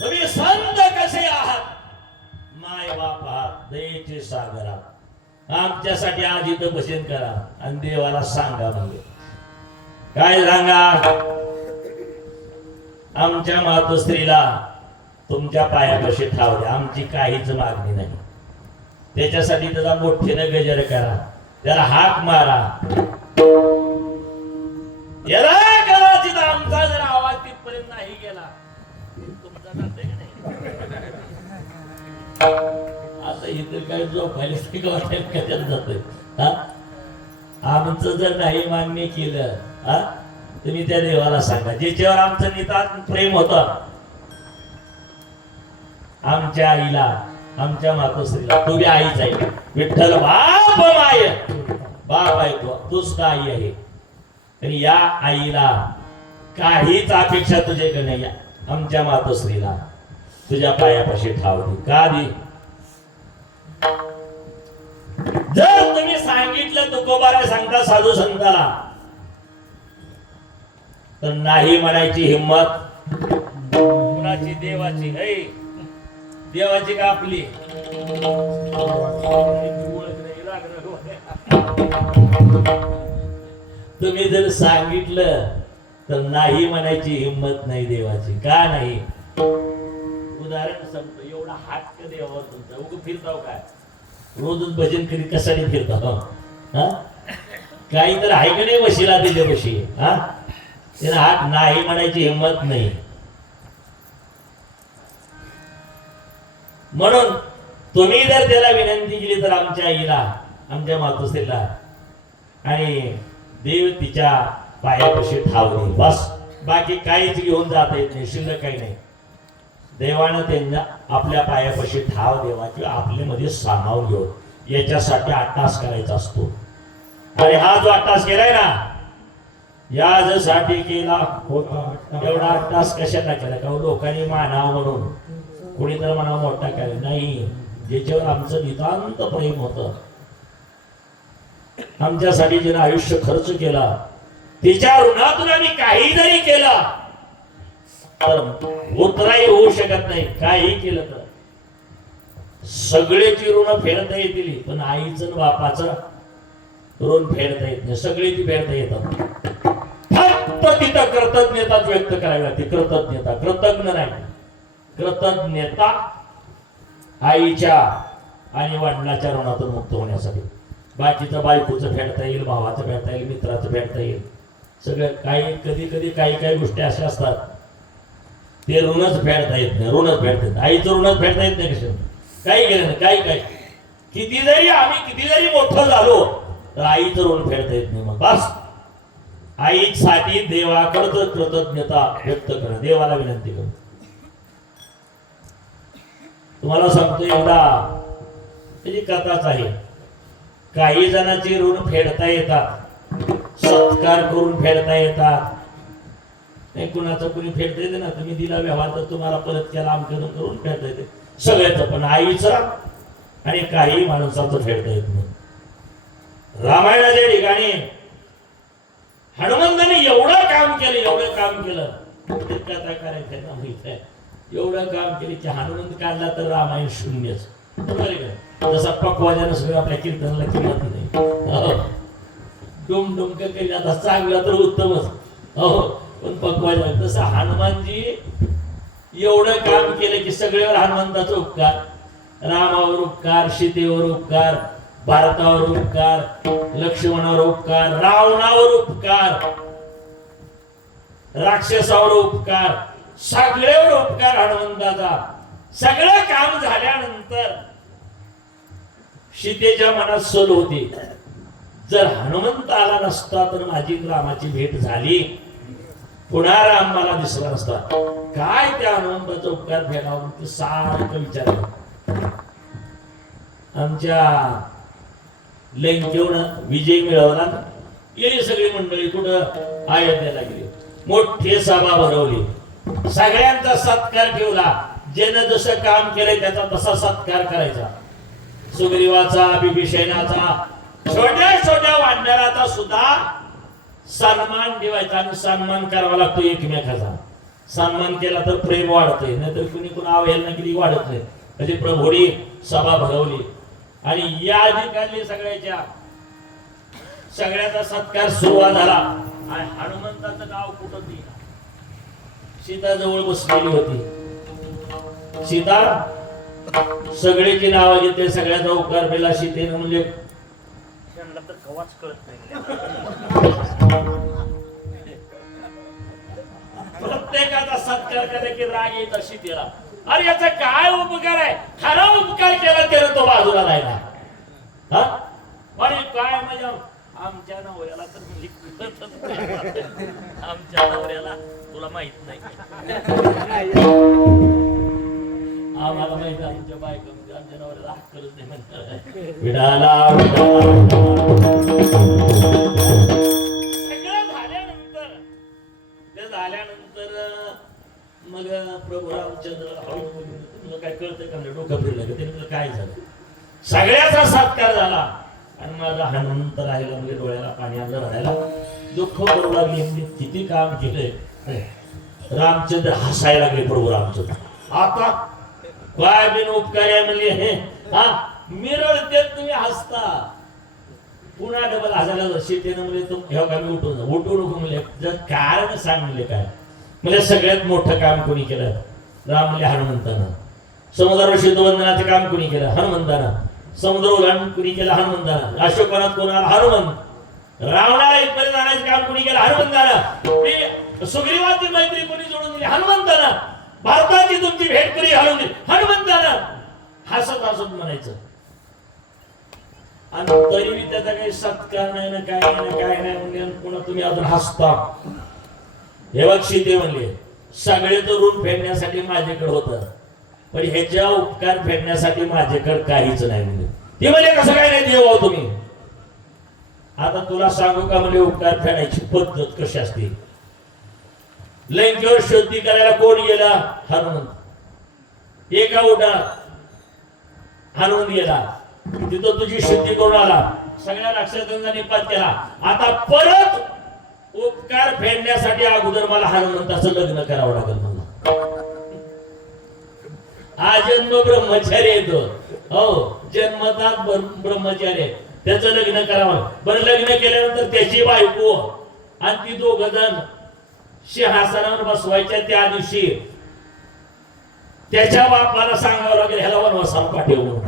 तुम्ही संत कसे आहात? माय बाप आहात, दयेचे सागर आहात. आमच्यासाठी आज इथं भजन करा आणि देवाला सांगा. म्हणजे काय सांगा? आमच्या मातोश्रीला तुमच्या पायापाशी ठाव द्या. आमची काहीच मागणी नाही. त्याच्यासाठी त्याचा मोठीनं गजर करा, त्याला हाक मारा. याला कदाचित आमचा जर आवाज तिथपर्यंत नाही गेला, तुमचा जाते का नाही? आता इथं काय झोपायला कशात जातोय? आमचं जर नाही मान्य केलं, तुम्ही त्या देवाला सांगा ज्याच्यावर आमचं नितांत प्रेम होतं. आमच्या आईला, आमच्या मातोश्रीला, तू बी आईच आहे. विठ्ठल बाप माय, बाप आहे तूच का आई आहे. आणि या आईला काहीच अपेक्षा तुझ्याकडे नाही. आमच्या मातोश्रीला तुझ्या पायापाशी ठाव दे. का दे? जर तुम्ही सांगितलं तुकोबाला सांगता साधू संताला, तर नाही म्हणायची हिम्मत कुणाची? देवाची. है देवाची का आपली? तुम्ही जर सांगितलं तर नाही म्हणायची हिम्मत नाही देवाची. का नाही? उदाहरण सांगतो. एवढा हात देवावर तुमचा उग फिरताव काय? रोजच भजन करीत कशाने फिरता? काही तर आहे का नाही वशिला दिले बशी? त्याला हात नाही म्हणायची हिम्मत नाही. म्हणून तुम्ही जर त्याला विनंती केली तर आमच्या आईला, आमच्या मातोश्रीला, आणि देव तिच्या पायापाशी ठाव देईल. बस, बाकी काहीच घेऊन जाता येत नाही, शिल्लक काही नाही. देवानं त्यांना आपल्या पायापाशी ठाव देवा किंवा आपल्यामध्ये सामावून घेऊ, याच्यासाठी अट्टास करायचा असतो. आणि हा जो अट्टास केलाय ना, यासाठी केला होता. एवढा अट्टास कशाला केला? का लोकांनी मानावं म्हणून, कोणी तर म्हणा मोठा केला नाही. ज्याच्यावर आमचं नितांत प्रेम होतं, आमच्यासाठी ज्यानं आयुष्य खर्च केला, तिच्या ऋणातून आम्ही काही जरी केलं तर उतराई होऊ शकत नाही. काही केलं तर सगळेची ऋण फेडता येतील, पण आईचं बापाचं ऋण फेडता येत नाही. सगळेची फेडता येतात. फक्त तिथं कृतज्ञताच व्यक्त करावी लागते. कृतज्ञता, कृतज्ञ नाही. कृतज्ञता आईच्या आणि वडिलांच्या ऋणातून मुक्त होण्यासाठी. बाकीचं बायकोचं फेडता येईल, भावाचं फेडता येईल, मित्राचं फेडता येईल, सगळं. काही कधी कधी काही गोष्टी अशा असतात ते ऋणच फेडता येत नाही. ऋणच फेडता येत, आईचं ऋणच फेडता येत नाही. कशा काही केलं नाही. काही आम्ही किती जरी मोठं झालो तर आईचं ऋण फेडता येत नाही. मग बस, आईसाठी देवाकडचं कृतज्ञता व्यक्त करा, देवाला विनंती करा. तुम्हाला सांगतो, एकदा त्याची कथाच आहे. काही जणांची ऋण फेडता येतात, सत्कार करून फेडता येतात. नाही कुणाचं कुणी फेडता येते ना, तुम्ही दिला व्यवहार तर तुम्हाला परत केला आमकडून करून फेडता येते सगळ्याचं. पण आईचं आणि काही माणसाचं फेडता येत नाही. रामायणाच्या ठिकाणी हनुमंताने एवढं काम केलं, कथा करायचं ना माहित आहे. एवढं काम केलं की हनुमंत काढला तर रामायण शून्यच. जसा पक्वाजानं सगळं आपल्या कीर्तनाला किंमत नाही. डुमडुमक केली आता चांगला तर उत्तमच, पण पक्वाजान तसं हनुमानजी एवढं काम केलं की सगळ्यावर हनुमंताचा उपकार. रामावर उपकार, सीतेवर उपकार, भारतावर उपकार, लक्ष्मणावर उपकार, रावणावर उपकार, राक्षसावर उपकार, सगळ्यावर उपकार हनुमंताचा. सगळं काम झाल्यानंतर सीतेच्या मनात सल होती. जर हनुमंत आला नसता तर माझी रामाची भेट झाली, पुन्हा राम मला दिसला नसता. काय त्या हनुमंताचा उपकार फेडावा ते सारखं विचारलं. आमच्या लंकेवर विजय मिळवला, गेली सगळी मंडळी कुठं अयोध्येला गेली, मोठी सभा भरवली, सगळ्यांचा सत्कार ठेवला. ज्यानं जसं काम केलंय त्याचा तसा सत्कार करायचा. सुग्रीवाचा, बिभीषणाचा, छोट्या छोट्या वानराचा सुद्धा सन्मान ठेवायचा. आणि सन्मान करावा लागतो एकमेकाचा. सन्मान केला तर प्रेम वाढते, नाहीतर कुणी कुणा अवहेलना केली वाढत नाही. म्हणजे प्रभोडी सभा भरवली आणि या अधिकाली सगळ्याचा सत्कार सुरुवात झाला. आणि हनुमंताचं नाव कुठं दिलं, सीता जवळ बसलेली होती. सीता सगळ्याची नावं घेते, सगळ्याचा उपकार केला सीतेनं. म्हणजे त्यांना तर कवाच कळत नाही. प्रत्येकाचा सत्कार केला की राग येत सीतेला. अरे याचा काय उपकार आहे, खरा उपकार केला त्यानं तो बाजूला राहिला. हा अरे काय म्हणजे आमच्या नवऱ्याला तर मुली आमच्या नवऱ्याला तुला माहित नाही. आम्हाला माहित आहे आमच्या बायका म्हणजे आमच्या नवऱ्याला अक्कलच नाही म्हणतात. विडाला सगळं झाल्यानंतर मग प्रभू रामचंद्र तुला काय कळतंय का, डोकं फिरलं का, त्याने काय झालं. सगळ्याचा सत्कार झाला आणि माझा हनुमंत राहिला. म्हणजे डोळ्याला पाणी आलं, राहायला दुःख करू लागली. म्हणजे किती काम केलंय. रामचंद्र हसायला लागले. प्रभू रामचंद्र आता काय बिन उपकार आहे म्हणले. हे हा मिरळते तुम्ही हसता. पुन्हा डबल हसायला सीतेनं म्हणजे तुम हे का मी उठू नको म्हणले. जर कारण सांग म्हणले काय म्हणजे सगळ्यात मोठं काम कोणी केलं, राम म्हणले हनुमंतानं. समुद्रावर शेतवंदनाचं काम कोणी केलं, हनुमंतानं. समुद्र ओलांडून कुणी केलं, हनुमंतानं. अशोकवनात कोणाला, हनुमंत. रावणाला इथपर्यंत आणायचं काम कुणी केलं, हनुमंतानं. सुग्रीवाची मैत्री कोणी जोडून दिली, हनुमंतानं. भारताची तुमची भेट करी घालून दिली, हनुमंतानं. हसत हसत म्हणायचं. आणि तरी त्याचा काही सत्कार नाही ना, काय नाही ना, काय नाही म्हणजे पुन्हा तुम्ही अजून हसता. हे बघ सीते म्हणले सगळे तर ऋण फेडण्यासाठी माझ्याकडे होतं, पण ह्याच्या उपकार फेडण्यासाठी माझ्याकडे काहीच नाही. म्हणजे ते म्हणजे कसं काय नाही देव तुम्ही. आता तुला सांगू का म्हणजे उपकार फेडायची पद्धत कशी असते. लंकेवर शुद्धी करायला कोण गेला, हनुमंत. एका उठात हनुमंत गेला, तिथं तुझी शुद्धी करून आला, सगळ्या राक्षसांचा निपात केला. आता परत उपकार फेडण्यासाठी अगोदर मला हनुमंताचं लग्न करावं लागेल. मला आजन्म ब्रह्मचारी येतो. हो जन्मतात ब्रह्मचारी, त्याचं लग्न करावं. बरं लग्न केल्यानंतर त्याची बायको आणि ती दोघ जण सिंहासनावर बसवायच्या. त्या दिवशी त्याच्या बापाला सांगावं लागेल ह्याला वनवासाला पाठवून.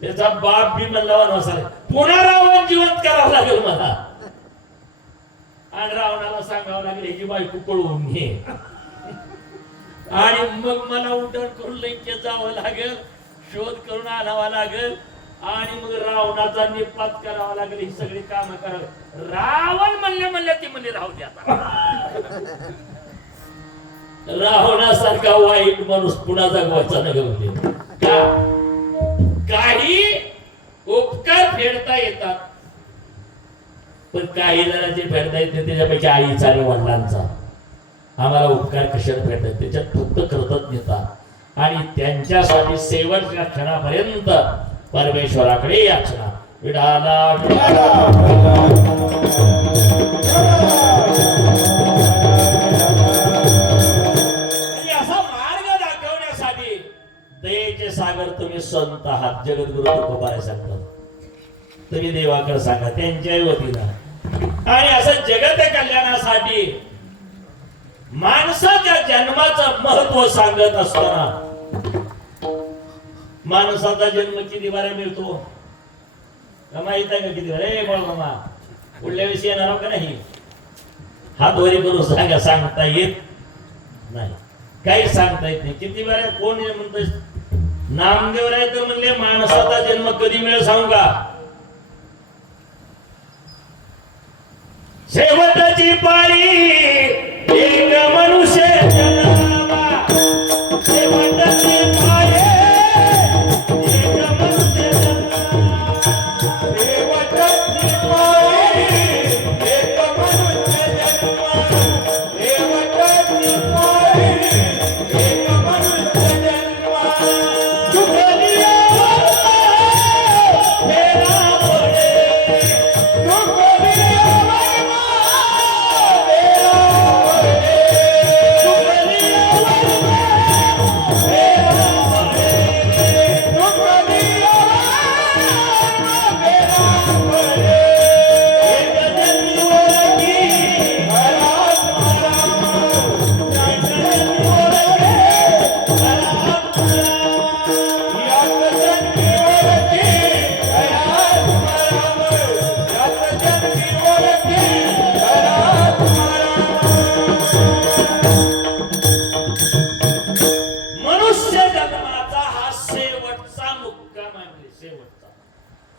त्याचा बाप बी म्हणला वनवासाला, पुन्हा रावण जिवंत करावं लागेल मला. आणि रावणाला सांगावं लागेल ह्याची बायको पळवून घे. आणि मग मला उड्डाण करून लंकेत जावं लागेल, शोध करून आणावा लागेल आणि मग रावणाचा निपात करावा लागेल. ही सगळी कामं करावी. रावण म्हणले ती म्हणले राहू द्या. रावणासारखा वाईट माणूस पुन्हा जगवायचा नाही म्हणजे का. काही उपकार फेडता येतात, पण काही जणांचे फेडता येत नाही. त्याच्यापैकी आईचा आणि वडिलांचा. आम्हाला उपकार कशाला फेडतात, त्याच्यात फक्त कृतज्ञता आणि त्यांच्यासाठी शेवटच्या क्षणापर्यंत परमेश्वराकडे याचना. विडाला असा मार्ग दाखवण्यासाठी दयेचे सागर तुम्ही संत आहात. जगद्गुरु तुकोबाराय सांगतात, तुम्ही देवाकडे सांगा त्यांच्या वतीनं. आणि असं जगत कल्याणासाठी माणसाच्या जन्माचं महत्व सांगत असताना, माणसाचा जन्म किती बारा मिळतो माहित आहे का, किती बारा. पुढल्या वेळेस येणार का नाही, हात वरी करून सांगा. सांगता येत नाही, काही सांगता येत नाही. किती बारा कोण म्हणत नामदेव राय तर म्हणले माणसाचा जन्म कधी मिळेल सांगू का? शेवटची पाळी एक मनुष्य जन्मावा, शेवटची पाळी एक मनुष्य जन्मावा, शेवटची पाळी एक मनुष्य जन्मावा, शेवटची पाळी एक मनुष्य जन्मावा, चुकलिया तेरा बोले, चुकलिया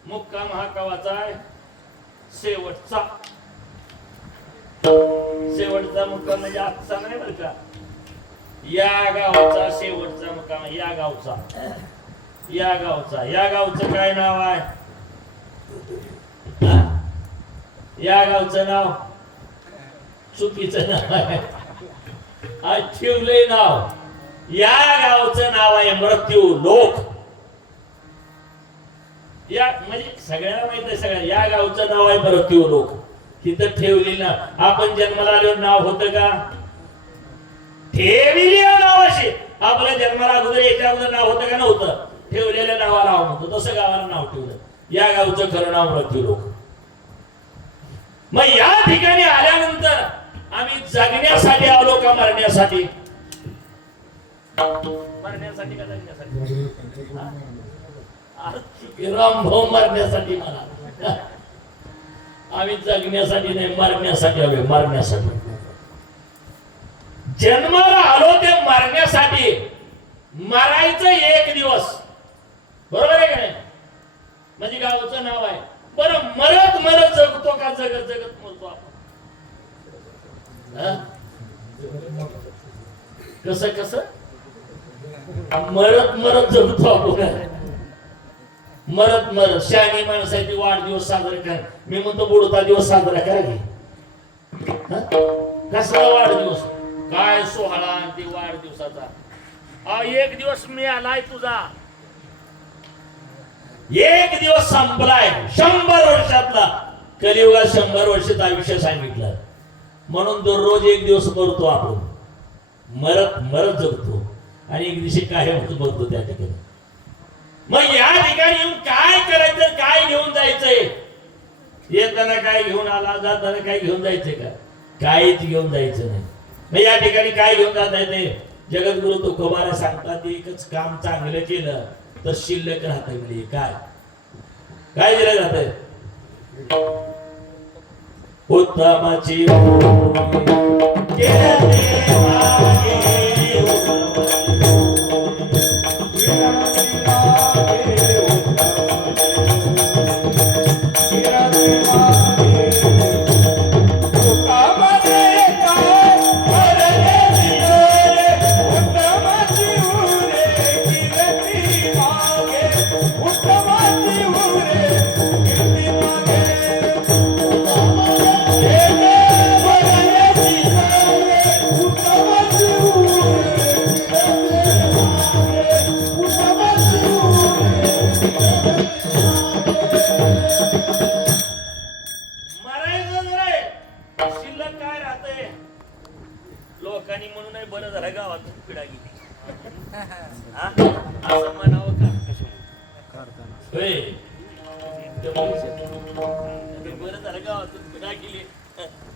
मुक्काम हा कवाचा आहे? शेवटचा. शेवटचा मुक्काम म्हणजे आजचा नाही बरं का, या गावचा शेवटचा मुक्काम, या गावचा, या गावचा. या गावचं काय नाव आहे? या गावचं नाव चुकीचं नाव आहे, आज ठेवलंय नाव. या गावचं नाव आहे मृत्यू लोक. या म्हणजे सगळ्यांना माहित आहे, सगळ्या या गावचं नाव आहे मृत्यू लोक. तिथं ठेवली ना, आपण जन्माला आल्यावर नाव होतं का? ठेवलेली नाव अशी. आपल्या जन्माला अगोदर याच्या अगोदर नाव होतं का? नव्हतं. ठेवलेल्या नावाला नाव म्हणतो, तसं गावाला नाव ठेवलं. या गावचं खरं नाव मृत्यू लोक. मग या ठिकाणी आल्यानंतर आम्ही जगण्यासाठी आलो का मरण्यासाठी? मरण्यासाठी का जगण्यासाठी? रामभाऊ मरण्यासाठी म्हणा, आम्ही जगण्यासाठी नाही, मरण्यासाठी आलो. मरण्यासाठी जन्माला आलो ते मरण्यासाठी. मरायचं एक दिवस, बरोबर आहे का नाही? म्हणजे गावचं नाव आहे. बरं, मरत मरत जगतो का जगत जगत मरतो आपण? कसं कसं मरत मरत जगतो आपण? मरत मरत. शहाणी माणसाची वाढदिवस साजरा करा, मी म्हणतो बुडता दिवस साजरा करा की. कसला वाढदिवस? काय सोहळा ते वाढदिवसाचा? एक दिवस मी आलाय तुझा, एक दिवस संपलाय. 100 वर्षातला कलियुगात 100 वर्षाचं आयुष्य सांगितलं. म्हणून दररोज एक दिवस मरतो आपण, मरत मरत जगतो आणि एक दिवशी काय होतं बघतो त्या ठिकाणी. मग या ठिकाणी येऊन काय करायचं, काय घेऊन जायचंय? येताना काय घेऊन आला, जाताना काय घेऊन जायचंय का? काहीच घेऊन जायचं नाही. मग या ठिकाणी काय घेऊन जाता येते? जगद्गुरु तुकोबारा सांगतात, एकच काम चांगलं केलं तर शिल्लक राहत. म्हणजे काय काय दिलं जात? उत्तमाची लोकांनी म्हणून नाही, बरं झालं गावातून पिढा गेली असं म्हणावं का? बरं झालं गावातून पिढा गेली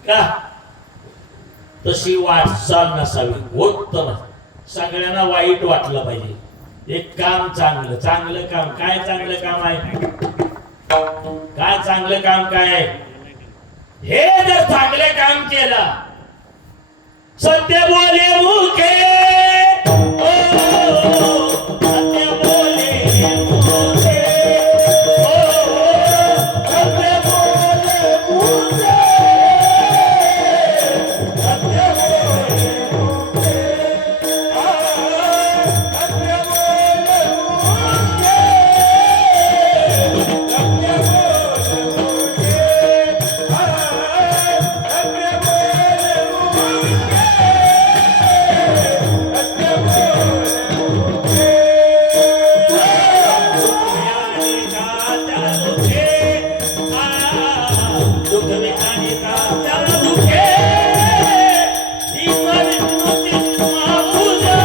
का? तशी वाटचाल नसावी. उत्तम, सगळ्यांना वाईट वाटलं पाहिजे. एक काम चांगलं, चांगलं काम. काय चांगलं काम आहे? काय चांगलं काम काय आहे? हे जर चांगलं काम केलं, सत्य बोले मुखे, सत्य बोले दुःखवे अनेकांच्या दुःखे इतर विष्णूची महापूजा.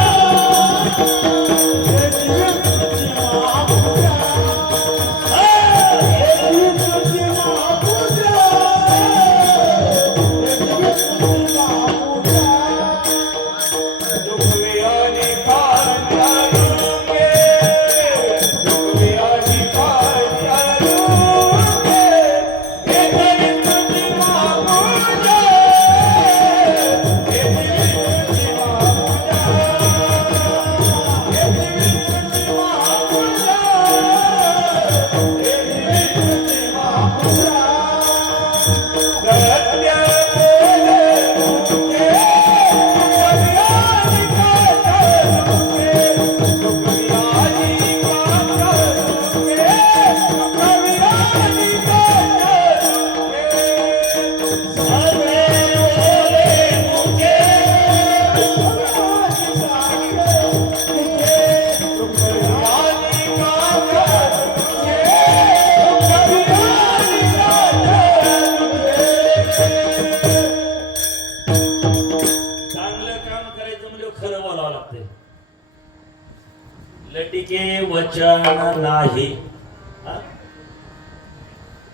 लटिके वचन नाही,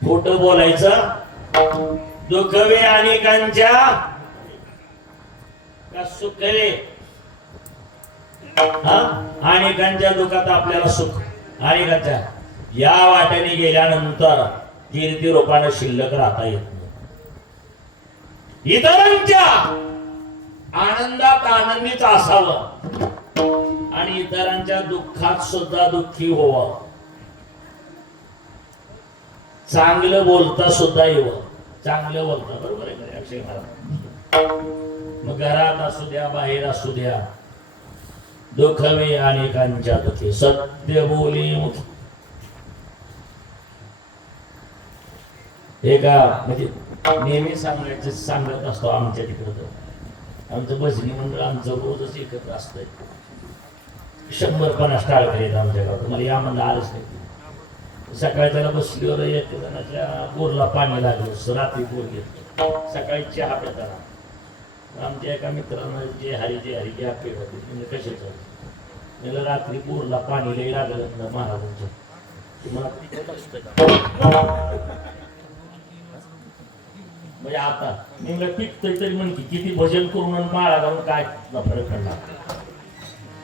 खोटं बोलायचं. दुःखवे अनेकांच्या का सुखवे, अनेकांच्या दुःखात आपल्याला सुख, अनेकांच्या या वाट्याने गेल्यानंतर कीर्ती रूपानं शिल्लक राहता येत नाही. इतरांच्या आनंदात आनंदीच असावं आणि इतरांच्या दुःखात सुद्धा दुःखी होवं. चांगलं बोलता सुद्धा येवं, चांगलं बोलता. बरोबर आहे का अक्षय महाराज? मग घरात असू द्या, बाहेर असू द्या, दुःखवे अनेकांच्या दुःखी सत्य बोली मुखी. हे का म्हणजे नेहमी सांगत असतो. आमच्या तिकडं आमचं भजनी मंडळ आमचं रोजच एकत्र असतंय. 150 टाळकरी आहेत आमच्या गावात. मला या म्हणलं आलंच नाही. सकाळी त्याला बसलीवर एक जणाच्या बोरला पाणी लागलं, रात्री बोर घेतलं. सकाळी चहा पिताना आमच्या एका मित्रानं जे हरी घ्या पेट होते म्हणजे कशाचं मला रात्री बोरला पाणी लई लागलं महाराजांचं. मला म्हणजे आता मी मला पिकतोय तरी म्हण की किती भजन करून माळा घालून काय फरक पडला.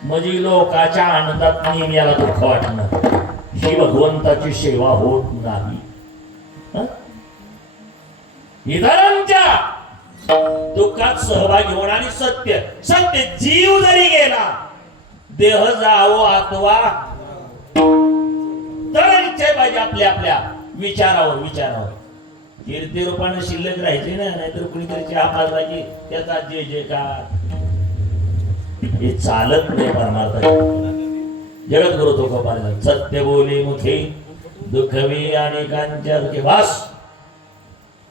म्हणजे लोकाच्या आनंदात नेहमी याला दुःख वाटणं, ही भगवंताची सेवा होत नाही. इतरांच्या दुःखात सहभागी होणं आणि सत्य सत्य जीव जरी गेला, देह जावो अथवा तर निश्चय पाहिजे आपल्या आपल्या विचारावर कीर्ती रूपाने शिल्लक राहायचे ना. नाहीतर कुणीतरी चहा पाजला की त्याचा जे का हे चालत नाही. परमार्थ जगद्गुरु तुकोबाराज सत्य बोले मुखे दुःखवे अनेकांच्या दुःखे. बस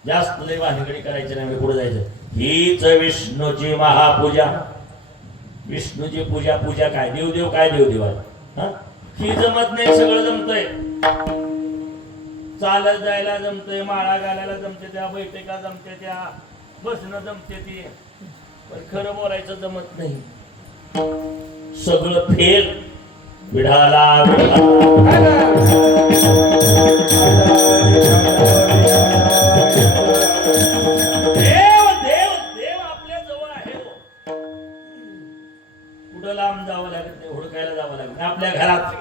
जास्त लय भानगडी करायची नाही, पुढे जायचं. हीच विष्णूची महापूजा. विष्णूची पूजा काय देव काय देव आहे. ही जमत नाही, सगळं जमतंय. चालत जायला जमतंय, माळा घालायला जमते, त्या बैठका जमते, त्या बसणं जमते, ती पण खरं बोलायचं जमत नाही. सगळं फेल. विढाला देव आपल्या जवळ आहे. कुठं लांब जावं लागत नाही, हुडकायला जावं लागत नाही. आपल्या घरात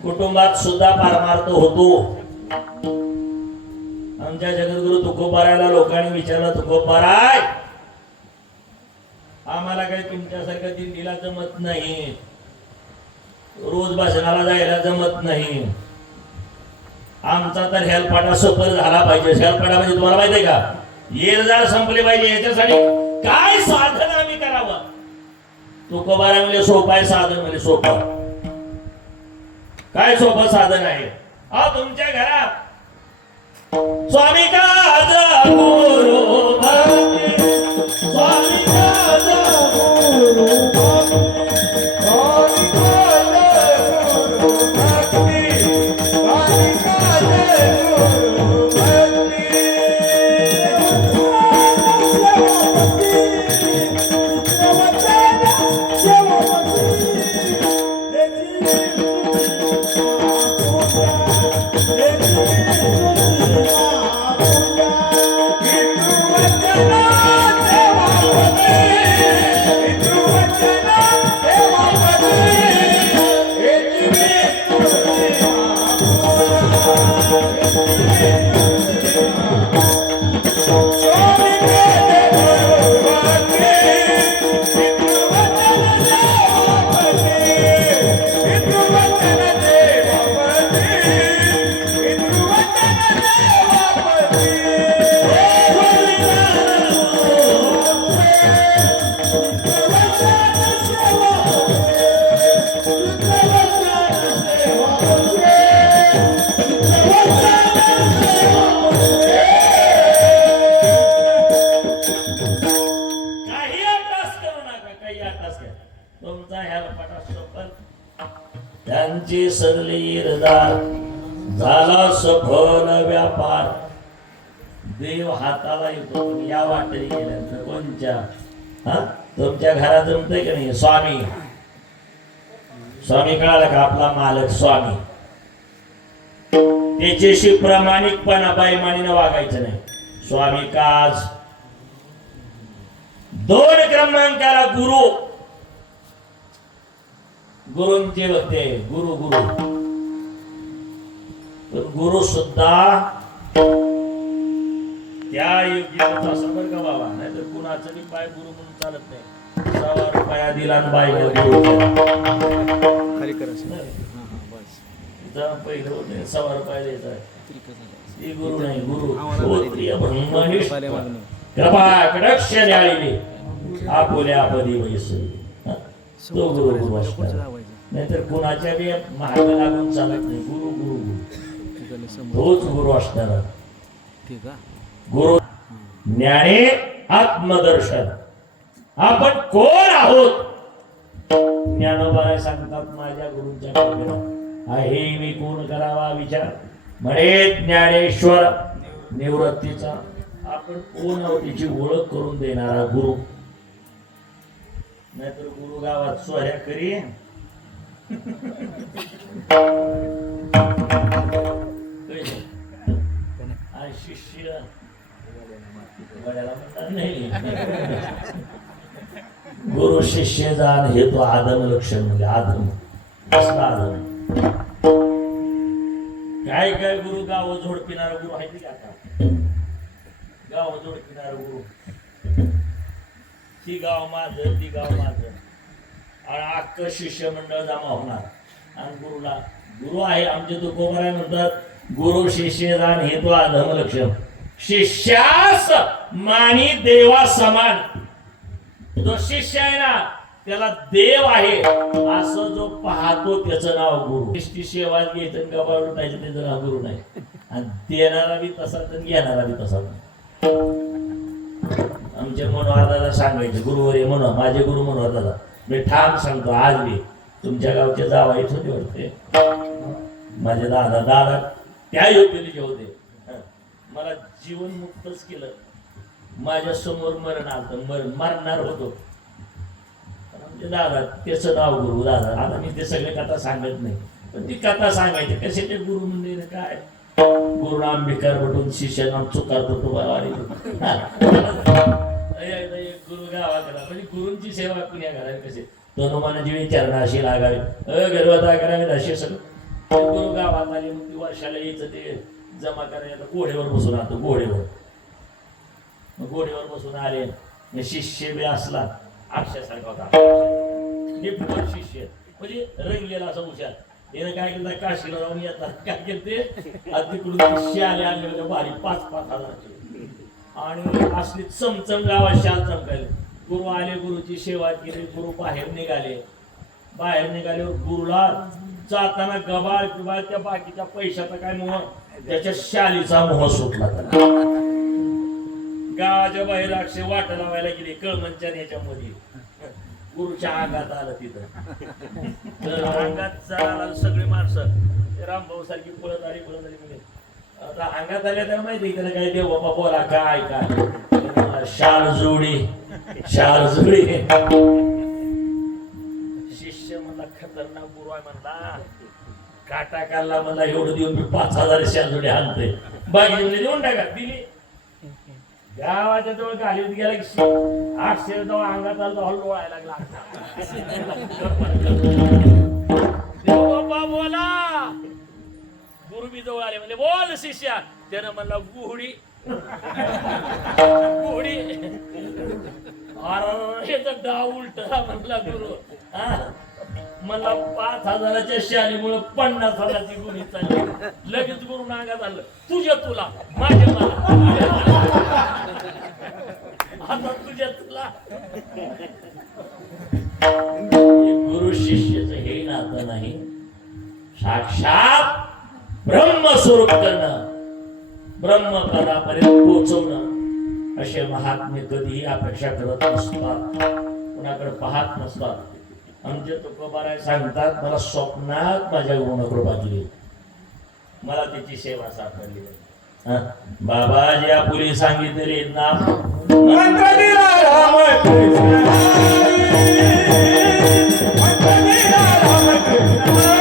कुटुंबात सुद्धा पारमार्थ होतो. आमच्या जगद्गुरु तुकोबारायला लोकांनी विचारलं, तुकोबाराय आम्हाला काही तुमच्यासारखं दिंडीला जमत नाही, रोज भाषणाला जायला जमत नाही. आमचा तर हेलपाटा सफर झाला पाहिजे. हेलपाटा म्हणजे तुम्हाला माहिती आहे का, येरजार संपले पाहिजे. याच्यासाठी काय साधन आम्ही करावं? तुकोबाराय म्हणजे सोपं आहे साधन. म्हणजे सोपं काय सोपं साधन आहे? तुमच्या घरात स्वामी काज गुरु भक्ती, स्वामी काज गुरु भक्ती, स्वामी काज गुरु भक्ती, स्वामी काज गुरु भक्ती. गुरांची सरली इरदार झाला सफल व्यापार. देव हाताला येतो पण या वाटेने गेल्यानंतर कोणच्या तुमच्या घरात जमतंय का नाही? स्वामी स्वामी कळाला का? आपला मालक स्वामी. त्याच्याशी प्रामाणिकपणा बाईमानीनं वागायचं नाही. स्वामी काज 2 क्रमांकाला गुरु. गुरुंचे होते गुरु गुरु. पण गुरु सुद्धा त्या योग्यतेचा समर का बाबा, नाहीतर कुणाचं बी पाय गुरु म्हणून चालत नाही. 100 रुपया दिला आणि बाय खाली करा पहिलं होते 100 रुपया द्यायचा. ती गुरु नाही, गुरु श्रोत्रिय ब्रह्मनिष्ठ कृपा कटाक्ष द्याळीने आपुल्या पदी वैसली. तो गुरु गुरु असणार. नाहीतर कुणाच्या बी महाग लागून चालत नाही. गुरु गुरु गुरु तोच गुरु असणार. ठीक आहे. गुरु ज्ञाने आत्मदर्शन. आपण कोण आहोत? ज्ञानोबा सांगतात माझ्या गुरूंच्या कृपेने आहे मी कोण करावा विचार. म्हणे ज्ञानेश्वर निवृत्तीचा. आपण कोण आहोत याची ओळख करून देणारा गुरु. नाहीतर गुरु गावात सोहऱ्या करी आणि शिष्य नाही. गुरु शिष्य जाण हे तो आदम लक्षण म्हणजे आदम. कसला आदम? काय काय गुरु गाव झोडपिणारा गुरु आहे का? गाव झोडपिणारा गुरु. ती गाव माझं, ती गाव माझं आणि अख्खं शिष्य मंडळ जमा होणार. आणि गुरुला गुरु आहे आमचे तुकोबराय म्हणतात गुरु शिष्य जाण हे तो आदम लक्षण. शिष्यास मानी देवा समान. जो शिष्य आहे ना त्याला देव आहे असं जो पाहतो त्याचं नाव गुरु. नुसती सेवा घ्यायचं गबाळ उठायचं त्याचं नाव गुरु नाही. आणि देणारा बी तसा तर घेणारा बी तसा. आमचे मनोहरदादा सांगायचे गुरुवर म्हणून माझे गुरु मनोहरदादा. मी ठाम सांगतो आज बी तुमच्या गावचे जावायच होते वाटते माझे दादा. दादा त्या योग्यतेचे होते. मला जीवन मुक्तच केलं. माझ्या समोर मरण आलं. मरणार होतो. म्हणजे दादा त्याचं नाव गुरु. दादा आता मी ते सगळे कथा सांगत नाही पण ती कथा सांगायची कशाचे गुरु म्हणजे काय. गुरु नाम भिकार बटून शिष्य नाम चुकारतो तो गुरु गावा करा म्हणजे गुरूंची सेवा कुण्या करावी कसे तनुमानाची विचारणा अशी लागावी गर्भता करावी असे सगळं. गुरु गावात आली मग ती वर्षाला यायचं ते जमा करायला घोडेवर बसून राहतो. घोडेवर बसून आले. शिष्य बी असला अक्षरसारखा होता. निपुण शिष्य म्हणजे रंगलेला असा हुशार. यानं काय केलं काशीला जाऊन येतात काय केलं ते तिकडून शिष्य आले होते भारी 5-5 हजाराचे आणि असली चमचम गावात शाल चमकायले. गुरु आले गुरुची सेवा केली. गुरु बाहेर निघाल्यावर गुरुला जाताना गबाळ किंवा त्या बाकीच्या पैशाचा काय मोह त्याच्या शालीचा मोह सुटला. गावाच्या बाहेर अक्षय वाट लावायला गेली कळमनच्या याच्यामध्ये. गुरुच्या अंगात आलं तिथं. तर अंगात चालायला सगळी माणसं रामभाऊ सारखी पळत आली म्हणजे आता अंगात आल्या तर माहिती त्याला काय देव बाबा बोला काय काय शाल जोडी. शिष्य म्हणला खतरनाक गुरु आहे म्हणला. काटा काढला म्हणला एवढं देऊन मी 5000 शाल जोडी आणतोय. बाकी देऊन टाका. दिली. गावाच्या जवळ गाडीत गेला की 800 जवळ अंगात आला हॉल डोळायला लागला. बाबा बोला. गुरु बी जवळ आले म्हणजे बोल शिष्या. त्यानं म्हणला गुहडी. अरे डाव उलट म्हणला गुरु. मला 5000च्या शालीमुळे 50,000ची गुन्हे चालली. लगेच गुरु नागात आलं तुझ्या तुला माझ्या मला आता तुझ्या तुला. गुरु शिष्याचं हे नातं नाही. साक्षात ब्रह्मस्वरूप करणं ब्रह्मपदापर्यंत पोहोचवणं असे महात्मे कधीही अपेक्षा करत नसतात. कोणाकडे पाहत नसतात. आमचे तुकोबाराय सांगतात मला स्वप्नात माझ्या गुणकृपा केली मला त्याची सेवा सापडली हा? बाबा ज्या पुढे सांगितले नाम मंत्र दिला राम कृष्ण मंत्र दिला राम कृष्ण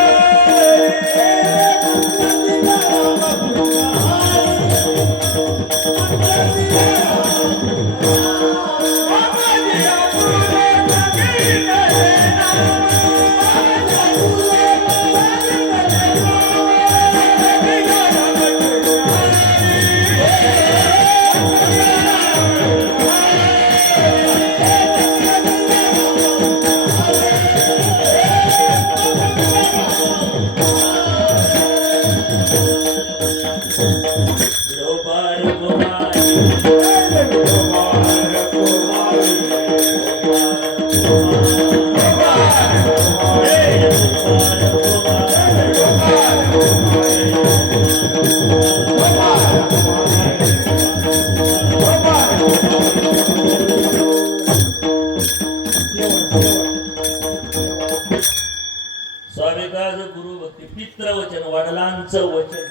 स्वामिकाज गुरु भक्ती पित्र वचन वडिलांचं वचन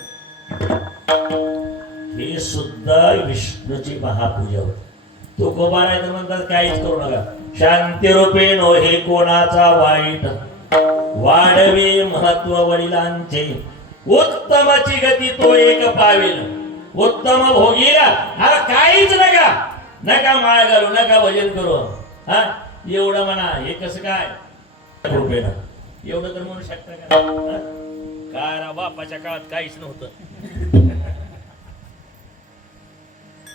हे सुद्धा विष्णूची महापूजा होती तुकोबाराय म्हणतात काहीच करू नका शांती रूपे नो हे कोणाचा वाईट वाढवे महत्व वडिलांचे उत्तमाची गती तो एक पावेल उत्तम भोगीला हा काहीच नका नका माळ घालू नका भजन करू हा एवढं म्हणा हे कसं काय रुपये एवढं तर म्हणू शकता का हा? काय रा बापाच्या काळात काहीच नव्हतं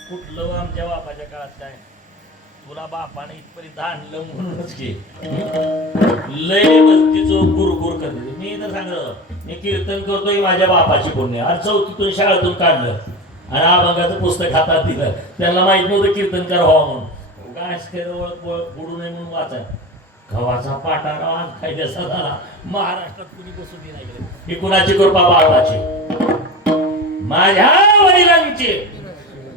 कुठलं आमच्या बापाच्या काळात काय तुला बापाने इथपर्यंत आणलं म्हणूनच की लय तिचं गुरगुर करते मी तर सांगत मी कीर्तन करतोय माझ्या बापाची पुण्य आणि चौथीतून शाळेतून काढलं आणि अभंगाचं पुस्तक हातात दिलं त्यांना माहित नव्हतं कीर्तनकार व्हावं म्हणून काय ओळख ओळख बुडू नये म्हणून वाचाय गव्हाचा पाटारा आज खायचा झाला महाराष्ट्रात कुणी बसू दे नाही ही कुणाची कृपा बापाची माझ्या वडिलांची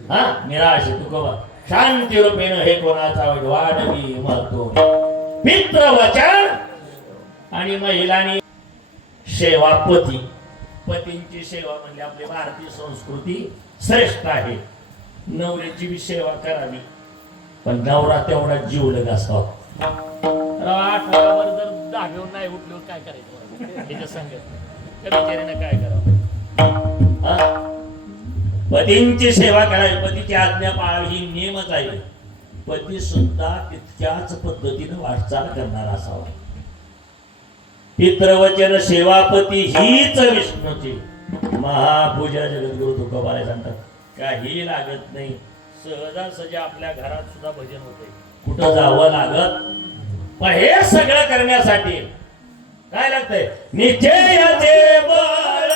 हा निराश तुकोबा शांती रूपेण हे कोणाचा वाढवी महत्व मित्र वचन आणि महिलांनी सेवा पती पतींची सेवा म्हणजे आपली भारतीय संस्कृती श्रेष्ठ आहे नवऱ्याची बी सेवा करावी पण नवरा तेवढा जीव असावा आठवड्यावर जर दहावीवर नाही उठल्यावर काय करायचं त्याच्या सांगत त्या बिचारीने काय करावं पतींची सेवा करावी पतीची आज्ञा पाळावी ही नियमच आहे पती सुद्धा तितक्याच पद्धतीने वाटचाल करणारा असावा पितृवचन सेवापती हीच विष्णूची महापूजा जगद्गुरु तुकोबाराय सांगतात काही लागत नाही सहजासहजी आपल्या घरात सुद्धा भजन होते कुठं जावं लागत पण हे सगळं करण्यासाठी काय लागतंय निश्चयाचे बळ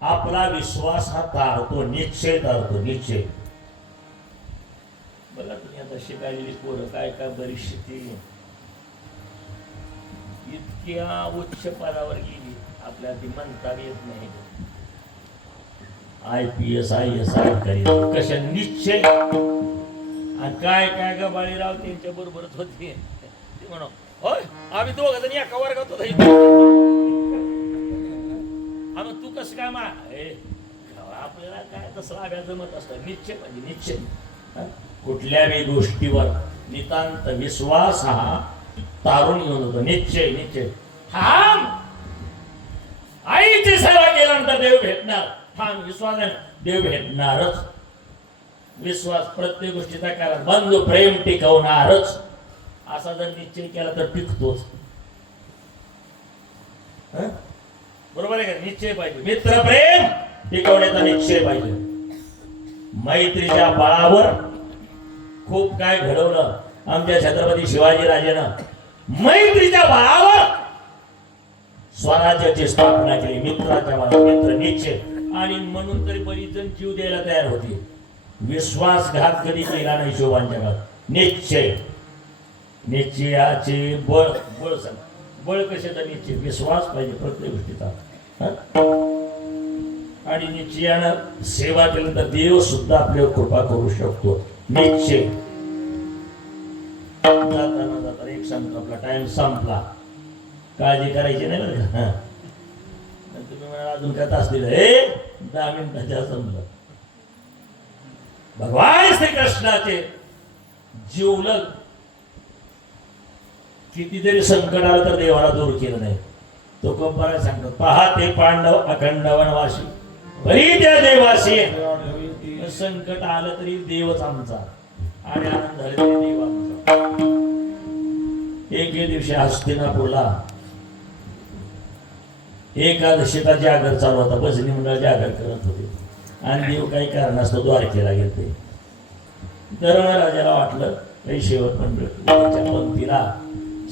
आपला विश्वास हा तारतो निश्चय तारतो निश्चय बघा तुम्ही आता शिकायलेली पोरं काय काय बरीचशी ती इतक्या उच्च पदावर गेली आपल्याला ती म्हणता येत नाही IPS IAS अधिकारी कशा निश्चय आणि काय काय गबाळीराव त्यांच्या बरोबरच होती ती म्हणा होय आम्ही दोघ जण एका वर्गात होतो आम्ही तू कसं काय मा आपल्याला काय तसं आव्या जमत असतं निश्चय म्हणजे निश्चय कुठल्याही गोष्टीवर नितांत विश्वास हा तारून घेऊन होतो निश्चय निश्चय ठाम आईची सेवा केल्यानंतर देव भेटणार ठाम विश्वास देव भेटणारच विश्वास प्रत्येक गोष्टीचा कारण बंधू प्रेम टिकवणारच असा जर निश्चय केला तर टिकतोच. हं? बरोबर आहे का? निश्चय पाहिजे. मित्र प्रेम टिकवण्याचा निश्चय पाहिजे. मैत्रीच्या बळावर खूप काय घडवलं आमच्या छत्रपती शिवाजी राजानं. मैत्रीच्या बळावर स्वराज्याची स्थापना केली. मित्राच्या बळावर मित्र निश्चय. आणि म्हणून तरी बरीच जण जीव द्यायला तयार होती. विश्वासघात कधी केला नाही शिवांच्या काळात. निश्चय. निश्चयाचे बळ बळ सांग. बळ कशाचा? निश्चय. विश्वास पाहिजे प्रत्येक गोष्टीचा. आणि निश्चयानं सेवा केल्यानंतर देव सुद्धा आपल्यावर कृपा करू शकतो. निश्चय. जाताना जाताना एक सांगतो आपला टाइम संपला. काळजी करायची नाही बरं का. तुम्ही म्हणाल अजून काय तास दिलं? 10 मिनिटाच्या संपलं. भगवान श्रीकृष्णाचे जीवलग किती जरी संकट आलं तर देवाला दूर केलं नाही. तो कंपारा सांगतो, पहा ते पांडव अखंड वनवासी बरी त्या देवासी. संकट आलं तरी देवच आमचा आणि आनंद झाले तरी देव आमचा. एके दिवशी हस्तिनापूरला एकादशीचा जागर चालू होता. भजनी मंडळ जागर करत होते आणि देव काही कारणास्तव द्वारकेला गेले. धर्मराजाला वाटलं काही शेवट मंडळ त्याच्या पंक्तीला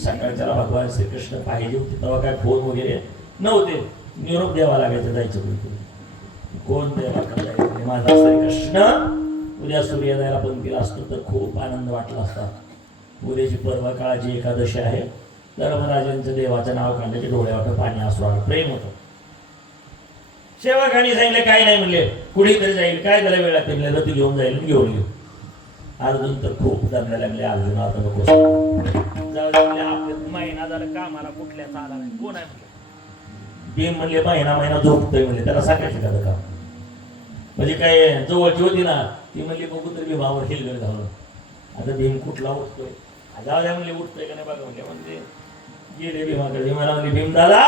सकाळच्याला भगवान श्रीकृष्ण पाहिजे होते. तेव्हा काय फोन वगैरे नव्हते. निरोप द्यावा लागायचं. जायचं कुठे कोण देवाकडे जायचं. माझा श्रीकृष्ण उद्या सूर्योदयाला पंक्तीला असतो तर खूप आनंद वाटला असता. उद्याची परवा काळाची एकादशी आहे. धर्मराजांचं देवाचं नाव काढल्याचे डोळ्यावर पाणी असू आलं. प्रेम होतं. सेवकांनी सांगितले काय नाही म्हणले. कुणीतरी जाईल काय त्याला वेळ लागते. रती घेऊन जाईल घेऊन येऊ. अर्जुन तर खूप दमला लागले. अर्जुन आता नको जाऊ लागले. आपल्या महिना झाला कामाला कुठल्याच आला नाही. कोण आहे म्हणले. भीम म्हणले महिना झोपतोय म्हणले. त्याला सांगायचं का काम म्हणजे काय जवळची होती ना ती म्हणली बघू तर भीमावर हिलगड घालून. आता भीम कुठला उठतोय जाऊ द्या म्हणले. उठतोय का नाही बघा म्हणले. म्हणजे गेले भीमाकडे. भीमाला म्हणले भीम दादा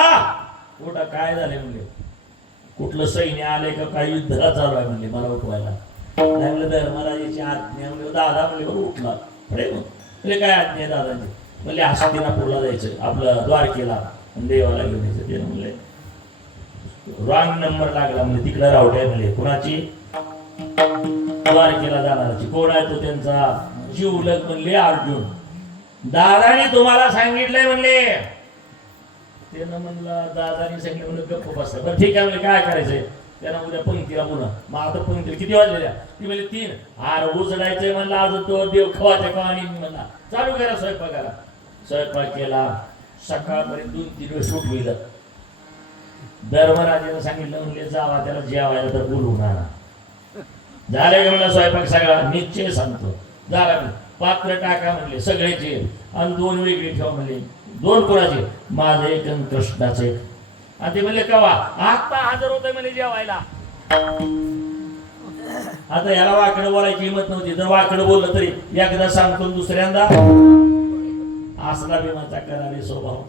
उठा काय झाले म्हणले. कुठलं सैन्य आलंय का काही युद्धाला चालू आहे म्हणले मला उठवायला. नाही म्हणलं धर्मराजाची आज्ञा म्हणले. दादा म्हणले बरं उठला. पुढे म्हणजे काय आज्ञा आहे दादांची. म्हणले हस्तिनापूरला जायचं आपलं द्वारकेला देवाला घेऊन यायचं. ते म्हणले रॉंग नंबर लागला म्हणजे तिकडे रावट्या म्हणले. कुणाची? द्वारकेला जाणाराची. कोण आहे तो? त्यांचा जीवलग म्हणले अर्जुन. दादानी तुम्हाला सांगितलंय म्हणले. त्यानं म्हणलं दादानी सांगितलं म्हणलं गप्प बसता. बरं ठीक आहे म्हणले काय करायचंय. त्यानं उद्या पंक्तीला पुन्हा. मग आता पंक्तीला किती वाजलेल्या? ती म्हणले 3. आर उजडायचंय म्हणलं अजून तो देव खवाच्या कवानी म्हणला चालू करा स्वयंपाकाला. स्वयंपाक केला. सकाळपर्यंत 2-3 वेळ सुटविलं. धर्मराजाला सांगितलं म्हणले जावा त्याला जेवायला तर बोलवून आणा. झाले का म्हणलं स्वयंपाक सगळा निश्चय सांगतो. झाला पात्र टाका म्हणले सगळ्याचे आणि 2 वेगळे ठेवा म्हणले. 2 कोणाचे? माझे एक आणि कृष्णाचे. आणि ते म्हणले कवा? आता हजर होतोय म्हणजे जेवायला. आता याला वाकडं बोलायची हिंमत नव्हती. तर वाकडं बोललं तरी एकदा सांगतो दुसऱ्यांदा असला भीमाचा करारे स्वभाव.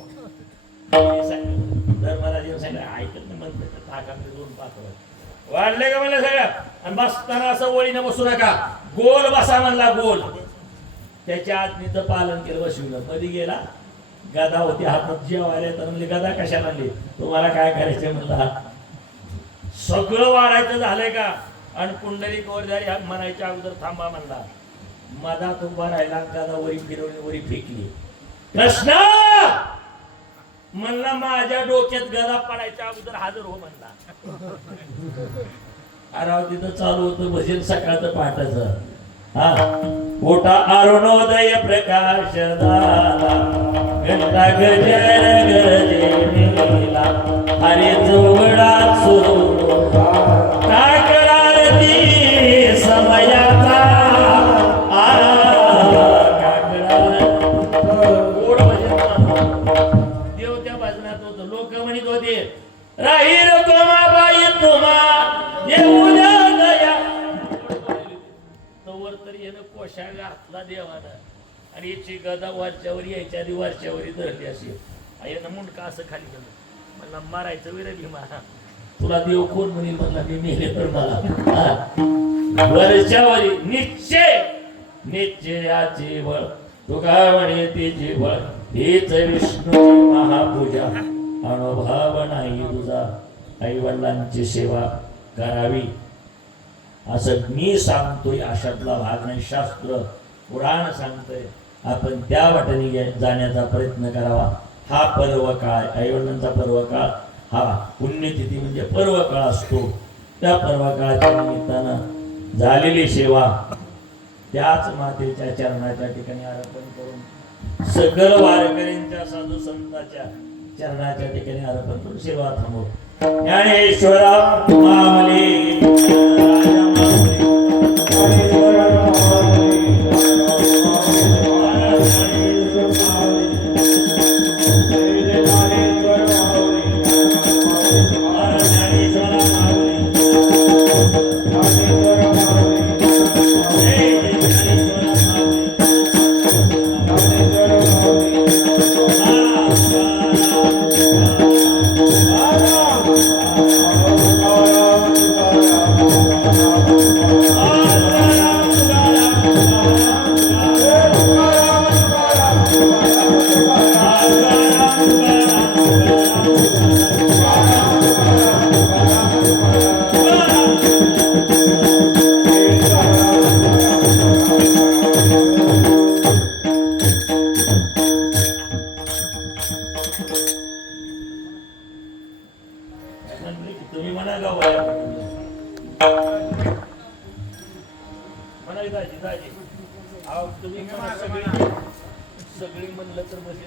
धर्मराजाने सांगितलं ऐकत नाही म्हणते ताकामध्ये 2 पात्र वाढले का म्हणलं सगळं. आणि बसताना असं वळीनं बसू नका. गोल बसा म्हणला. गोल. त्याच्या आज्ञेचं पालन केलं. बसविलं. कधी गेला गदा होती हातात जेवायला तर म्हणले गदा कशाला आणली. तुम्हाला काय करायचंय म्हणला. सगळं वाढायचं झालंय का. आणि पुंडलिक वरदारी म्हणायच्या अगोदर थांबा म्हणला. मधात उभा राहिला. गदा वरी फिरवली वरी फेकली. कृष्ण म्हणला माझ्या डोक्यात गदा पडायच्या अगोदर हजर हो म्हणला. अरे तिथं चालू होतं भजन सकाळचं पहाटाचं. हा मोठा अरुणोदय प्रकाश झाला. घंटा गजर गजेला हरे जवळा काकड आरती समयाचा. गोड भजन देव त्या भजनात होत. लोक म्हणत होते राही रकोमाबाई तुम्हा येऊ दया. तवर तरी यानं कोशा घातला देवानं आणि याची गदा वरच्यावर यायच्या आधी वरच्यावरी धरली अशी. यानं मुंडका असं खाली गेलं. मला मारायचं विर भीमा. तुला देव कोण म्हणेल म्हणला मी मेले तर मला वरच्यावरी निश्चय निश्चयाचे बळ तुका म्हणे तेचे बळ हेच विष्णू महापूजा अनुभव नाही तुझा आई वडिलांची सेवा करावी असं मी सांगतोय अशातला भाग नाही शास्त्र पुराण सांगतोय आपण त्या वाटेने जाण्याचा प्रयत्न करावा हा पर्व काळ आई वडिलांचा पर्व काळ हा पुण्यतिथी म्हणजे पर्व काळ असतो त्या पर्व काळाच्या निमित्तानं झालेली सेवा त्याच मातेच्या चरणाच्या ठिकाणी अर्पण करून सकल वारकऱ्यांच्या साधू संतांच्या चरणाच्या ठिकाणी अर्पण करून सेवा थांबव ज्ञानेश्वरा मामले राजा तुम्ही म्हणा गाव म्हणाली दाजी दाजी अहो तुम्ही म्हणा सगळी म्हणलं तर म्हणजे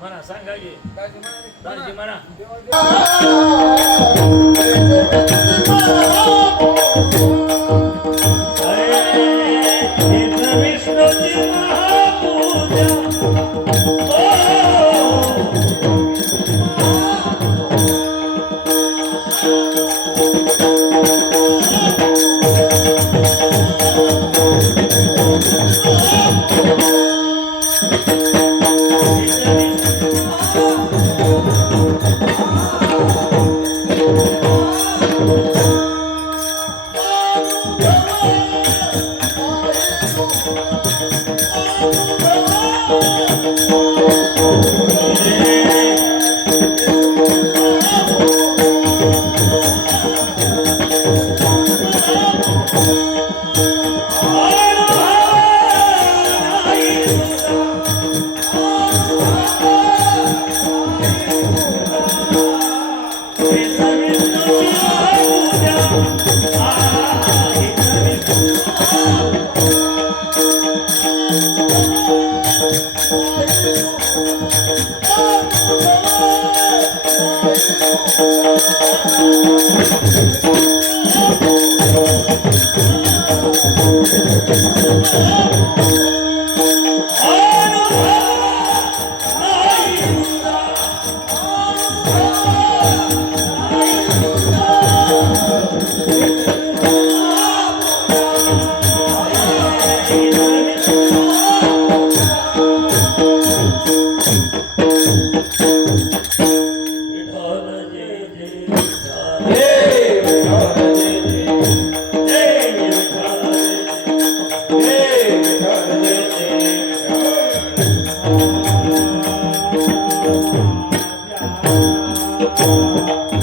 म्हणा सांगा की दाजी म्हणा विष्णूची महापूजा